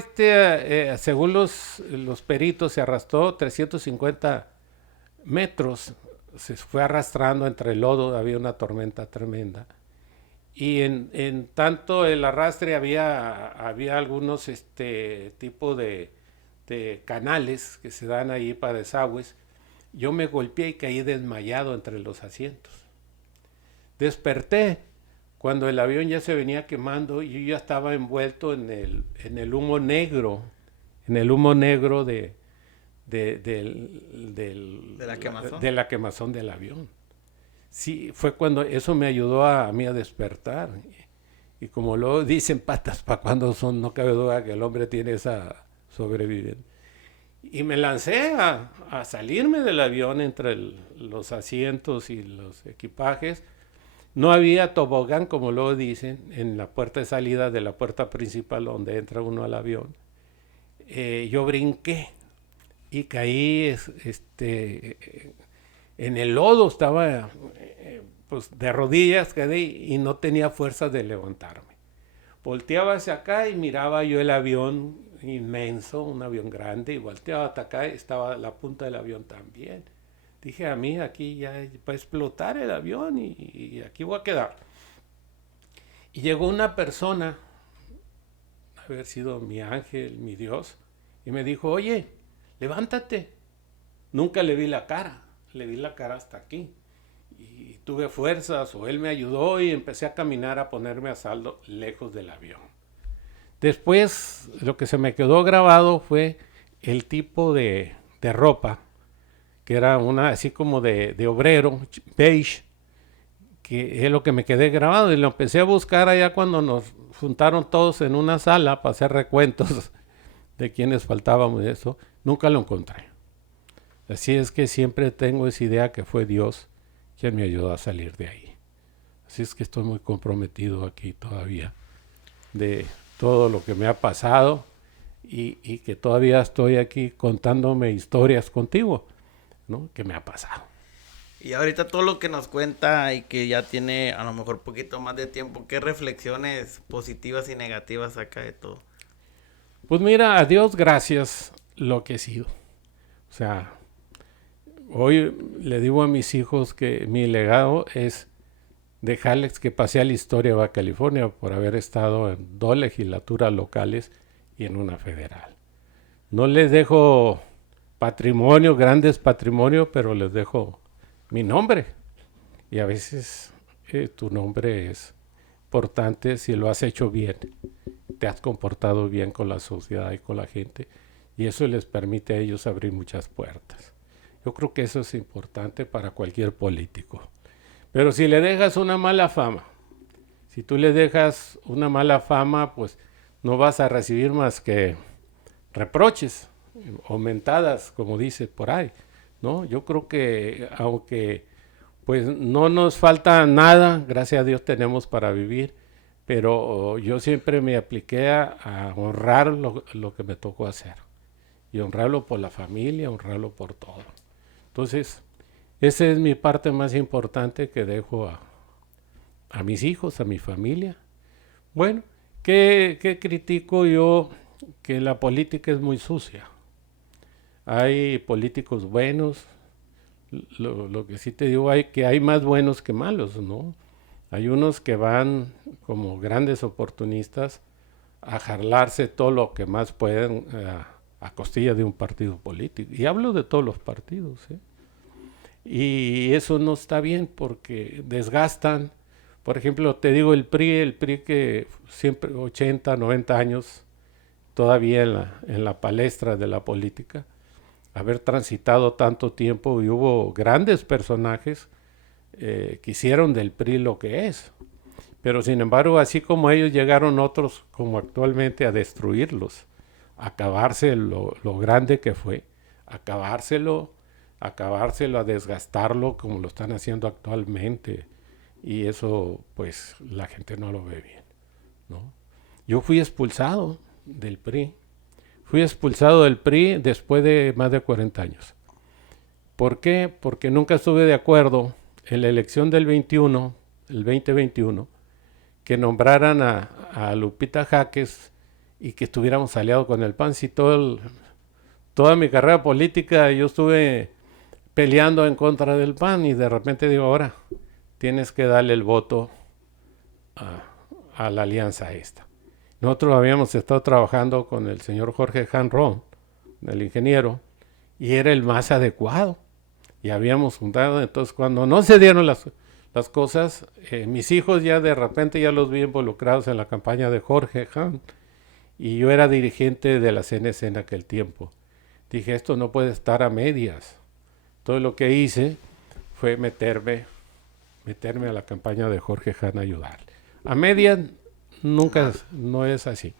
según los peritos, se arrastró 350 metros, se fue arrastrando entre el lodo, había una tormenta tremenda. Y en tanto el arrastre había algunos tipo de canales que se dan ahí para desagües. Yo me golpeé y caí desmayado entre los asientos. Desperté cuando el avión ya se venía quemando y yo ya estaba envuelto en el humo negro, de la quemazón del avión. Sí, fue cuando eso me ayudó a mí a despertar. Y como lo dicen, patas para cuando son, no cabe duda que el hombre tiene esa sobrevivencia. Y me lancé a salirme del avión entre los asientos y los equipajes. No había tobogán, como lo dicen, en la puerta de salida de la puerta principal donde entra uno al avión. Yo brinqué y caí en el lodo, estaba pues de rodillas quedé y no tenía fuerzas de levantarme. Volteaba hacia acá y miraba yo el avión inmenso, un avión grande, y volteaba hasta acá y estaba la punta del avión también. Dije, a mí aquí ya va a explotar el avión y aquí voy a quedar. Y llegó una persona, haber sido mi ángel, mi Dios, y me dijo, oye, levántate. Nunca le vi la cara hasta aquí. Y tuve fuerzas, o él me ayudó y empecé a caminar, a ponerme a saldo lejos del avión. Después, lo que se me quedó grabado fue el tipo de ropa, que era una así como de obrero, beige, que es lo que me quedé grabado. Y lo empecé a buscar allá cuando nos juntaron todos en una sala para hacer recuentos de quienes faltábamos y eso. Nunca lo encontré. Así es que siempre tengo esa idea que fue Dios quien me ayudó a salir de ahí. Así es que estoy muy comprometido aquí todavía de todo lo que me ha pasado y que todavía estoy aquí contándome historias contigo, ¿no? Que me ha pasado. Y ahorita todo lo que nos cuenta y que ya tiene a lo mejor poquito más de tiempo, ¿qué reflexiones positivas y negativas saca de todo? Pues mira, a Dios gracias lo que he sido. O sea, hoy le digo a mis hijos que mi legado es dejarles que pase a la historia de Baja California por haber estado en 2 legislaturas locales y en una federal. No les dejo patrimonio, grandes patrimonios, pero les dejo mi nombre. Y a veces tu nombre es importante si lo has hecho bien, te has comportado bien con la sociedad y con la gente, y eso les permite a ellos abrir muchas puertas. Yo creo que eso es importante para cualquier político. Pero si le dejas una mala fama, si tú le dejas una mala fama, pues no vas a recibir más que reproches o mentadas, como dice por ahí, ¿no? Yo creo que aunque pues no nos falta nada, gracias a Dios tenemos para vivir, pero yo siempre me apliqué a honrar lo que me tocó hacer y honrarlo por la familia, honrarlo por todo. Entonces, esa es mi parte más importante que dejo a mis hijos, a mi familia. Bueno, ¿qué critico yo? Que la política es muy sucia. Hay políticos buenos, lo que sí te digo hay que hay más buenos que malos, ¿no? Hay unos que van como grandes oportunistas a jalarse todo lo que más pueden a costilla de un partido político. Y hablo de todos los partidos, ¿eh? Y eso no está bien porque desgastan. Por ejemplo, te digo el PRI que siempre 80, 90 años todavía en la palestra de la política, haber transitado tanto tiempo y hubo grandes personajes que hicieron del PRI lo que es. Pero sin embargo, así como ellos llegaron otros como actualmente a destruirlos, a acabarse lo grande que fue, acabárselo, a desgastarlo como lo están haciendo actualmente. Y eso pues la gente no lo ve bien, ¿no? Yo fui expulsado del PRI. Fui expulsado del PRI después de más de 40 años. ¿Por qué? Porque nunca estuve de acuerdo en la elección del 21, el 2021, que nombraran a Lupita Jáquez y que estuviéramos aliados con el PAN. Si toda mi carrera política yo estuve peleando en contra del PAN y de repente digo, ahora tienes que darle el voto a la alianza esta. Nosotros habíamos estado trabajando con el señor Jorge Hanron, el ingeniero, y era el más adecuado. Y habíamos juntado, entonces cuando no se dieron las cosas, mis hijos ya de repente ya los vi involucrados en la campaña de Jorge Han, y yo era dirigente de la CNC en aquel tiempo. Dije, esto no puede estar a medias. Todo lo que hice fue meterme a la campaña de Jorge Han a ayudarle. A medias nunca no es así.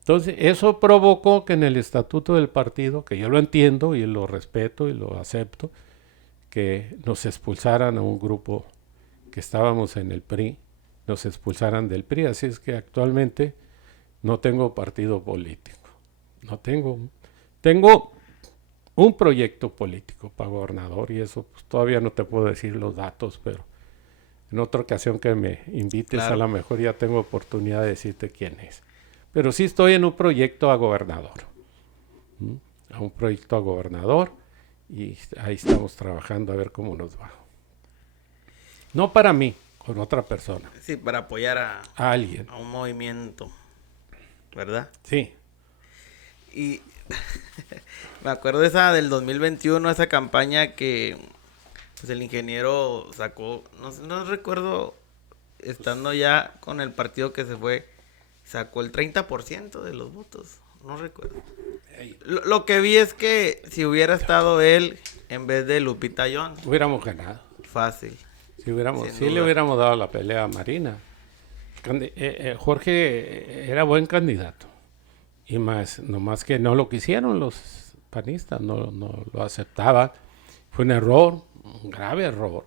Entonces, eso provocó que en el estatuto del partido, que yo lo entiendo y lo respeto y lo acepto, que nos expulsaran a un grupo que estábamos en el PRI, nos expulsaran del PRI. Así es que actualmente no tengo partido político. No tengo. Tengo un proyecto político para gobernador y eso pues, todavía no te puedo decir los datos, pero en otra ocasión que me invites, claro, a lo mejor ya tengo oportunidad de decirte quién es. Pero sí estoy en un proyecto a gobernador. A un proyecto a gobernador y ahí estamos trabajando a ver cómo nos va. No para mí, con otra persona. Sí, para apoyar a alguien. A un movimiento, ¿verdad? Sí. Y me acuerdo esa del 2021, esa campaña que pues el ingeniero sacó, no recuerdo, estando ya con el partido que se fue, sacó el 30% de los votos, no recuerdo. Lo que vi es que si hubiera estado él en vez de Lupita Jones, hubiéramos ganado. Fácil. Si le hubiéramos dado la pelea a Marina. Jorge era buen candidato. Y nomás que no lo quisieron los panistas, no lo aceptaban. Fue un error, un grave error,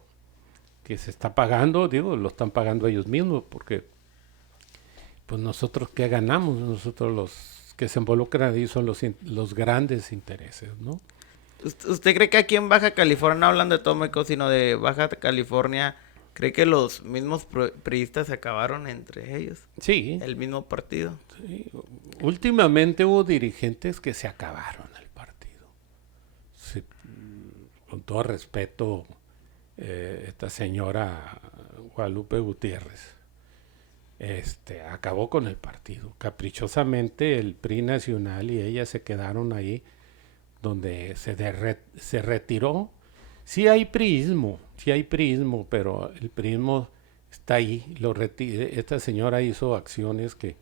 que se está pagando, lo están pagando ellos mismos, porque pues nosotros ¿qué ganamos? Nosotros los que se involucran ahí son los grandes intereses, ¿no? ¿Usted cree que aquí en Baja California, no hablando de todo México, sino de Baja California, cree que los mismos priistas se acabaron entre ellos? Sí. El mismo partido. Sí. Últimamente hubo dirigentes que se acabaron el partido. con todo respeto, esta señora Guadalupe Gutiérrez, acabó con el partido. Caprichosamente el PRI nacional y ella se quedaron ahí donde se retiró. Sí hay priismo, pero el priismo está ahí. Esta señora hizo acciones que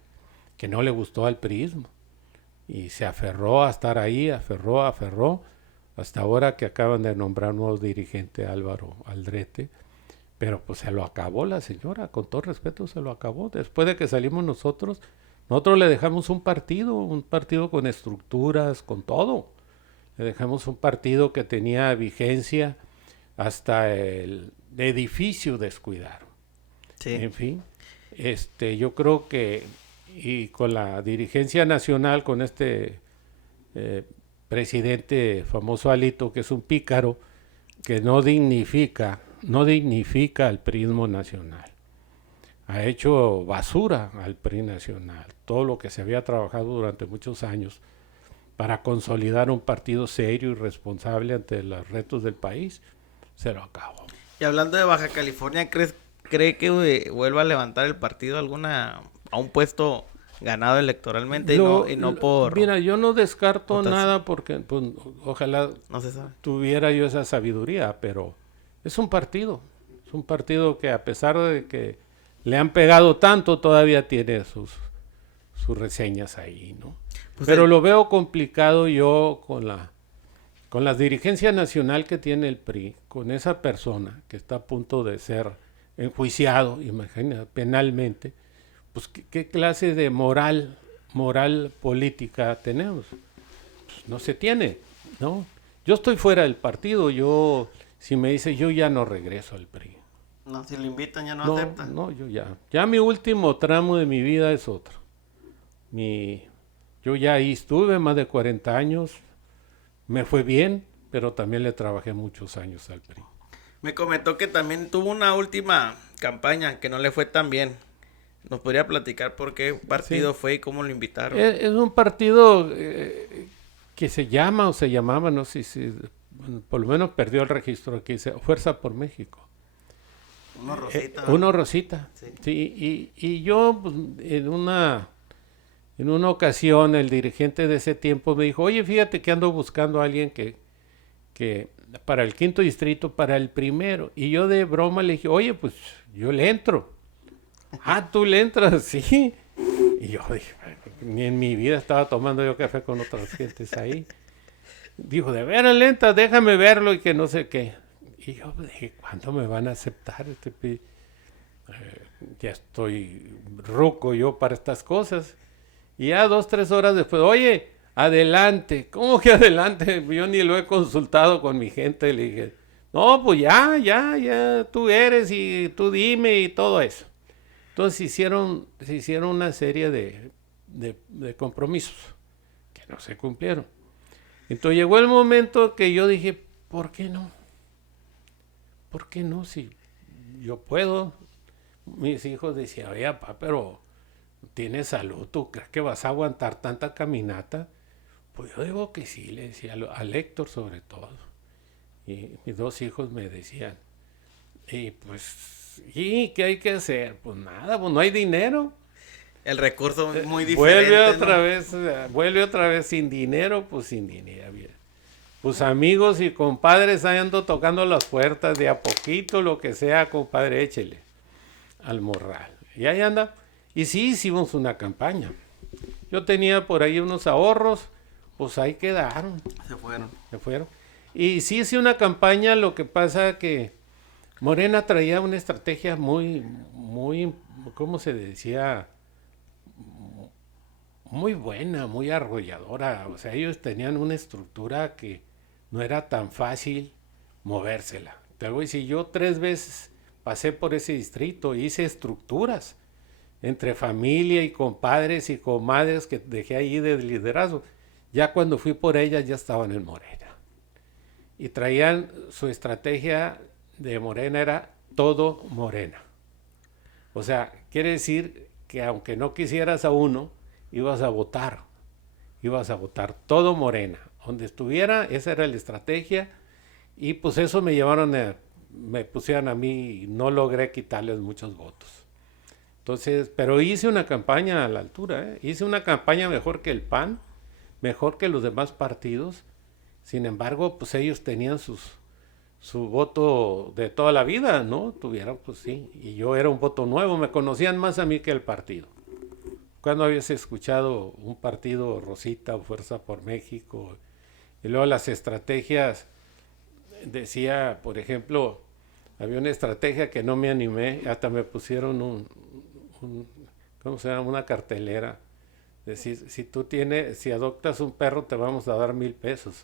no le gustó al priismo y se aferró a estar ahí, aferró, hasta ahora que acaban de nombrar nuevo dirigente, Álvaro Aldrete. Pero pues se lo acabó la señora, con todo respeto se lo acabó. Después de que salimos nosotros le dejamos un partido con estructuras, con todo. Le dejamos un partido que tenía vigencia, hasta el edificio descuidaron. Sí. En fin, yo creo que, y con la dirigencia nacional, con presidente famoso Alito, que es un pícaro, que no dignifica al PRIismo nacional. Ha hecho basura al PRI nacional, todo lo que se había trabajado durante muchos años para consolidar un partido serio y responsable ante los retos del país, se lo acabó. Y hablando de Baja California, ¿cree que vuelva a levantar el partido a un puesto ganado electoralmente y no por... Mira, yo no descarto votación? nada porque pues, ojalá No se sabe. tuviera yo esa sabiduría, pero es un partido que a pesar de que le han pegado tanto, todavía tiene sus reseñas ahí, ¿no? Pues pero lo veo complicado yo con la dirigencia nacional que tiene el PRI, con esa persona que está a punto de ser enjuiciado, imagina, penalmente. Pues ¿qué clase de moral política tenemos? Pues no se tiene, ¿no? Yo estoy fuera del partido, si me dice, yo ya no regreso al PRI. No, si lo invitan ya no acepta. No, yo ya mi último tramo de mi vida es otro. Yo ya ahí estuve más de 40 años, me fue bien, pero también le trabajé muchos años al PRI. Me comentó que también tuvo una última campaña que no le fue tan bien. ¿Nos podría platicar por qué partido fue y cómo lo invitaron? Es un partido que se llamaba, no sé si, por lo menos perdió el registro aquí, Fuerza por México. Uno Rosita. Sí, y yo pues, en una ocasión el dirigente de ese tiempo me dijo, oye, fíjate que ando buscando a alguien que para el 5º distrito, para el primero. Y yo de broma le dije, oye, pues yo le entro. ¿Tú le entras? Sí. Y yo dije, ni en mi vida estaba tomando yo café con otras gentes ahí. Dijo, de veras le entras, déjame verlo y que no sé qué. Y yo dije, ¿cuándo me van a aceptar? Ya estoy ruco yo para estas cosas. Y ya 2-3 horas después, oye, adelante. ¿Cómo que adelante? Yo ni lo he consultado con mi gente. Le dije, no, pues ya, tú eres y tú dime y todo eso. Entonces se hicieron una serie de compromisos que no se cumplieron. Entonces llegó el momento que yo dije, ¿por qué no? ¿Por qué no? Si yo puedo. Mis hijos decían, oye, papá, pero tienes salud, ¿tú crees que vas a aguantar tanta caminata? Pues yo digo que sí, le decía a Héctor sobre todo. Y mis 2 hijos me decían, y pues, ¿y qué hay que hacer? Pues nada, pues no hay dinero. El recurso muy diferente. Vuelve otra vez sin dinero, pues sin dinero. Bien. Pues amigos y compadres, ahí ando tocando las puertas de a poquito, lo que sea, compadre, échele al morral. Y ahí anda. Y sí hicimos una campaña. Yo tenía por ahí unos ahorros, pues ahí quedaron. Se fueron. Y sí hice una campaña, lo que pasa que Morena traía una estrategia muy, ¿cómo se decía? Muy buena, muy arrolladora. O sea, ellos tenían una estructura que no era tan fácil movérsela. Te voy a decir, yo 3 veces pasé por ese distrito, hice estructuras entre familia y compadres y comadres que dejé ahí de liderazgo. Ya cuando fui por ellas ya estaban en Morena. Y traían su estrategia de Morena, era todo Morena. O sea, quiere decir que aunque no quisieras a uno, ibas a votar todo Morena. Donde estuviera, esa era la estrategia. Y pues eso me pusieron a mí y no logré quitarles muchos votos. Entonces, pero hice una campaña a la altura, ¿eh? Hice una campaña mejor que el PAN, mejor que los demás partidos. Sin embargo, pues ellos tenían su voto de toda la vida, ¿no? Tuvieron, pues sí. Y yo era un voto nuevo, me conocían más a mí que el partido. ¿Cuándo habías escuchado un partido Rosita o Fuerza por México? Y luego las estrategias, decía, por ejemplo, había una estrategia que no me animé, hasta me pusieron ¿cómo se llama? Una cartelera. Decir, si adoptas un perro te vamos a dar 1,000 pesos.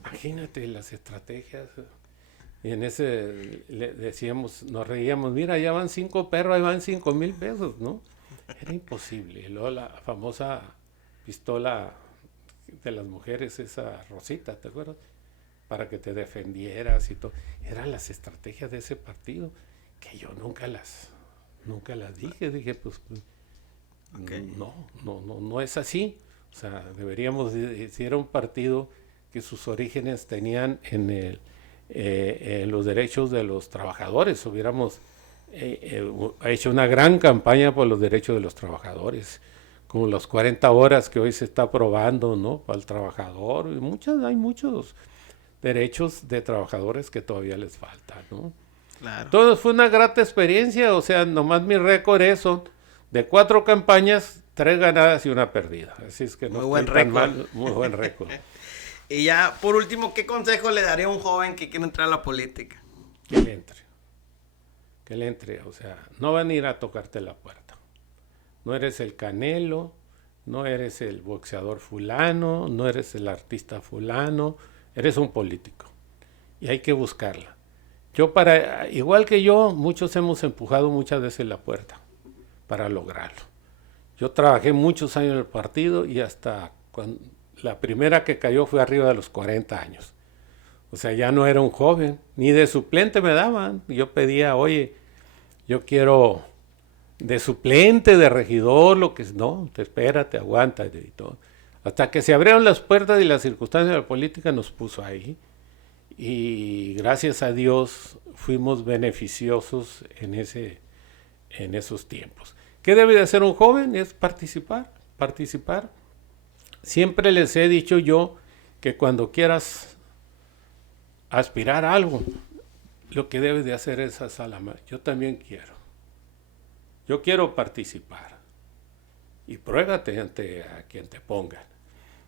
Imagínate las estrategias. Y en ese le decíamos, nos reíamos, mira, ya van 5 perros, ahí van 5,000 pesos, ¿no? Era imposible. Y luego la famosa pistola de las mujeres, esa Rosita, ¿te acuerdas? Para que te defendieras y todo. Eran las estrategias de ese partido que yo nunca las dije, pues okay. No es así. O sea, si era un partido que sus orígenes tenían en los derechos de los trabajadores, hubiéramos hecho una gran campaña por los derechos de los trabajadores, como las 40 horas que hoy se está aprobando, ¿no? Para el trabajador, hay muchos derechos de trabajadores que todavía les faltan, ¿no? Claro. Entonces fue una grata experiencia, o sea, nomás mi récord son de 4 campañas, 3 ganadas y 1 perdida. Así es que no muy buen récord. Mal, muy buen récord. Y ya, por último, ¿qué consejo le daría a un joven que quiere entrar a la política? Que le entre, o sea, no van a ir a tocarte la puerta. No eres el Canelo, no eres el boxeador fulano, no eres el artista fulano, eres un político. Y hay que buscarla. Igual que yo, muchos hemos empujado muchas veces la puerta para lograrlo. Yo trabajé muchos años en el partido y hasta la primera que cayó fue arriba de los 40 años. O sea, ya no era un joven, ni de suplente me daban. Yo pedía, oye, yo quiero de suplente, de regidor, lo que es. No, espérate, aguanta y todo. Hasta que se abrieron las puertas y las circunstancias de la política nos puso ahí. Y gracias a Dios fuimos beneficiosos en esos tiempos. ¿Qué debe de hacer un joven? Es participar. Siempre les he dicho yo que cuando quieras aspirar a algo, lo que debes de hacer es alzar la mano. Yo también quiero. Yo quiero participar. Y pruébate ante a quien te pongan.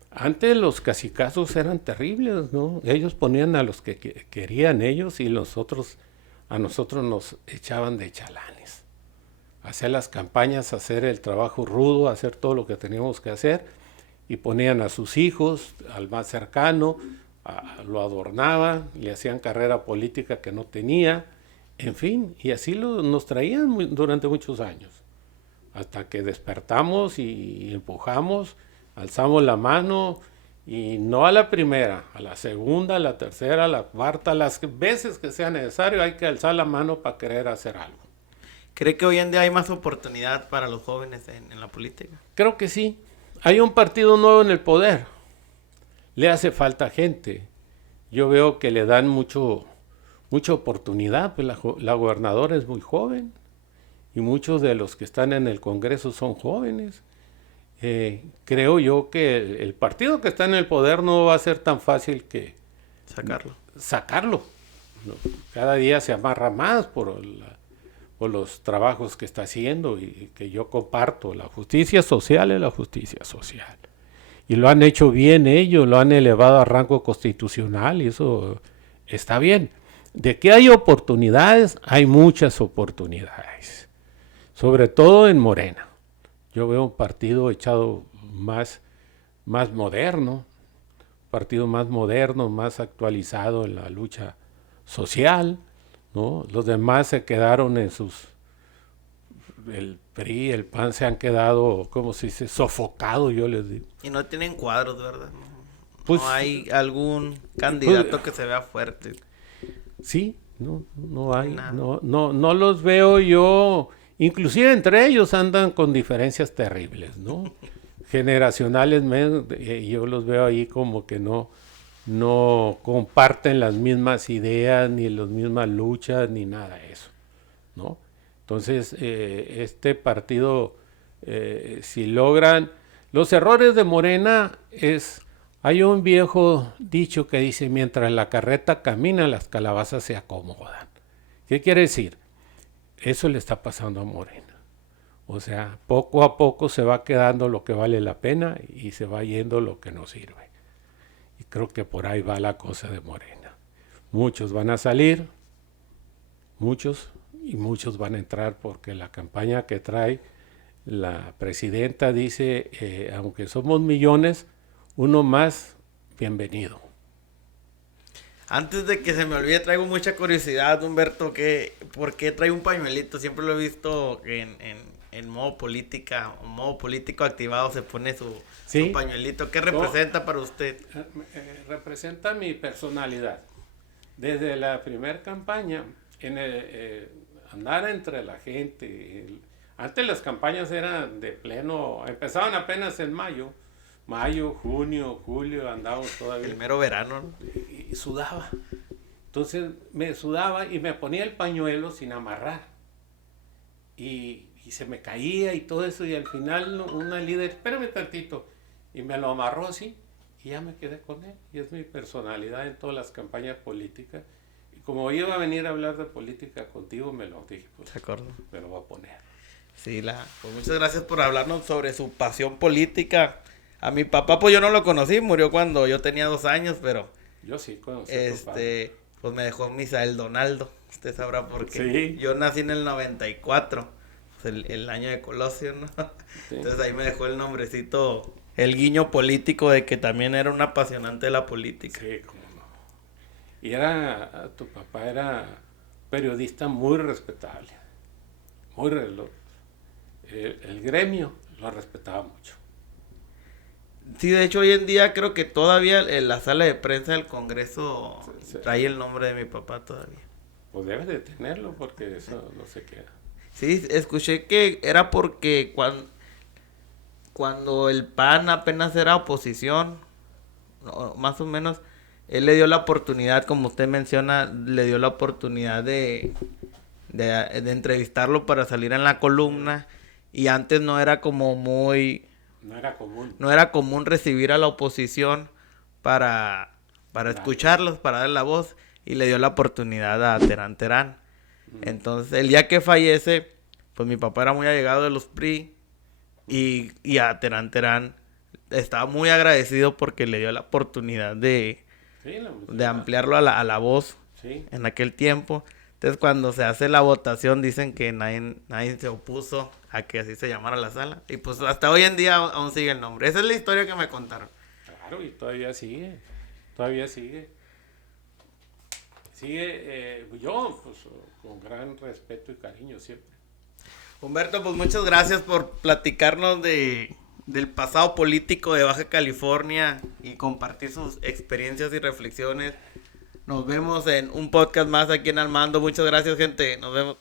Antes los cacicazos eran terribles, ¿no? Ellos ponían a los que querían ellos y a nosotros nos echaban de chalanes. Hacer las campañas, hacer el trabajo rudo, hacer todo lo que teníamos que hacer y ponían a sus hijos, al más cercano, lo adornaban, le hacían carrera política que no tenía, en fin, y así nos traían durante muchos años. Hasta que despertamos y empujamos, alzamos la mano y no a la primera, a la segunda, a la tercera, a la cuarta, las veces que sea necesario hay que alzar la mano para querer hacer algo. ¿Cree que hoy en día hay más oportunidad para los jóvenes en la política? Creo que sí. Hay un partido nuevo en el poder. Le hace falta gente. Yo veo que le dan mucha oportunidad. Pues la gobernadora es muy joven y muchos de los que están en el Congreso son jóvenes. Creo yo que el partido que está en el poder no va a ser tan fácil que sacarlo. No, cada día se amarra más por los trabajos que está haciendo y que yo comparto. La justicia social es la justicia social. Y lo han hecho bien ellos, lo han elevado a rango constitucional y eso está bien. De que hay oportunidades, hay muchas oportunidades. Sobre todo en Morena. Yo veo un partido echado más moderno, partido más moderno, más actualizado en la lucha social, ¿no? Los demás se quedaron el PRI, el PAN se han quedado, ¿cómo se dice? Sofocados, yo les digo. Y no tienen cuadros, ¿verdad? Pues, no hay algún candidato que se vea fuerte. Sí, no hay, no los veo yo. Inclusive entre ellos andan con diferencias terribles, ¿no? Generacionales, yo los veo ahí como que no no comparten las mismas ideas, ni las mismas luchas, ni nada de eso, ¿no? Entonces, este partido, si logran... Los errores de Morena es... Hay un viejo dicho que dice, mientras la carreta camina, las calabazas se acomodan. ¿Qué quiere decir? Eso le está pasando a Morena. O sea, poco a poco se va quedando lo que vale la pena y se va yendo lo que no sirve. Y creo que por ahí va la cosa de Morena. Muchos van a salir, muchos, y muchos van a entrar porque la campaña que trae la presidenta dice, aunque somos millones, uno más, bienvenido. Antes de que se me olvide, traigo mucha curiosidad, Humberto, ¿por qué trae un pañuelito? Siempre lo he visto en modo política, o modo político activado, se pone su pañuelito. ¿Qué representa para usted? Representa mi personalidad. Desde la primera campaña, andar entre la gente. Antes las campañas eran de pleno, empezaban apenas en mayo, junio, julio, andábamos todavía. El mero verano, ¿no? Y sudaba. Entonces me sudaba y me ponía el pañuelo sin amarrar. Y se me caía y todo eso. Y al final una líder, espérame tantito. Y me lo amarró así. Y ya me quedé con él. Y es mi personalidad en todas las campañas políticas. Y como iba a venir a hablar de política contigo, me lo dije. Pues, ¿de acuerdo? Me lo voy a poner. Sí, pues muchas gracias por hablarnos sobre su pasión política. A mi papá, pues yo no lo conocí, murió cuando yo tenía 2 años, pero... Yo sí conocí a tu padre. Pues me dejó Misael Donaldo, usted sabrá por qué. Sí. Yo nací en el 94, pues el año de Colosio, ¿no? Sí. Entonces ahí me dejó el nombrecito, el guiño político de que también era un apasionante de la política. Sí, cómo no. Y tu papá era periodista muy respetable, muy el gremio lo respetaba mucho. Sí, de hecho hoy en día creo que todavía en la sala de prensa del Congreso trae el nombre de mi papá todavía. Pues debes de tenerlo porque eso no se queda. Sí, escuché que era porque cuando el PAN apenas era oposición, más o menos, él le dio la oportunidad, como usted menciona, le dio la oportunidad de entrevistarlo para salir en la columna, y antes no era como muy... No era común recibir a la oposición para escucharlos, para dar la voz, y le dio la oportunidad a Terán Terán. Entonces, el día que fallece, pues mi papá era muy allegado de los PRI, y a Terán Terán estaba muy agradecido porque le dio la oportunidad de ampliarlo a la voz en aquel tiempo. Entonces, cuando se hace la votación, dicen que nadie se opuso a que así se llamara la sala. Y pues hasta hoy en día aún sigue el nombre. Esa es la historia que me contaron. Claro, y todavía sigue. Todavía sigue. Yo, pues, con gran respeto y cariño siempre. Humberto, pues muchas gracias por platicarnos del pasado político de Baja California y compartir sus experiencias y reflexiones. Nos vemos en un podcast más aquí en Al Mando. Muchas gracias, gente. Nos vemos.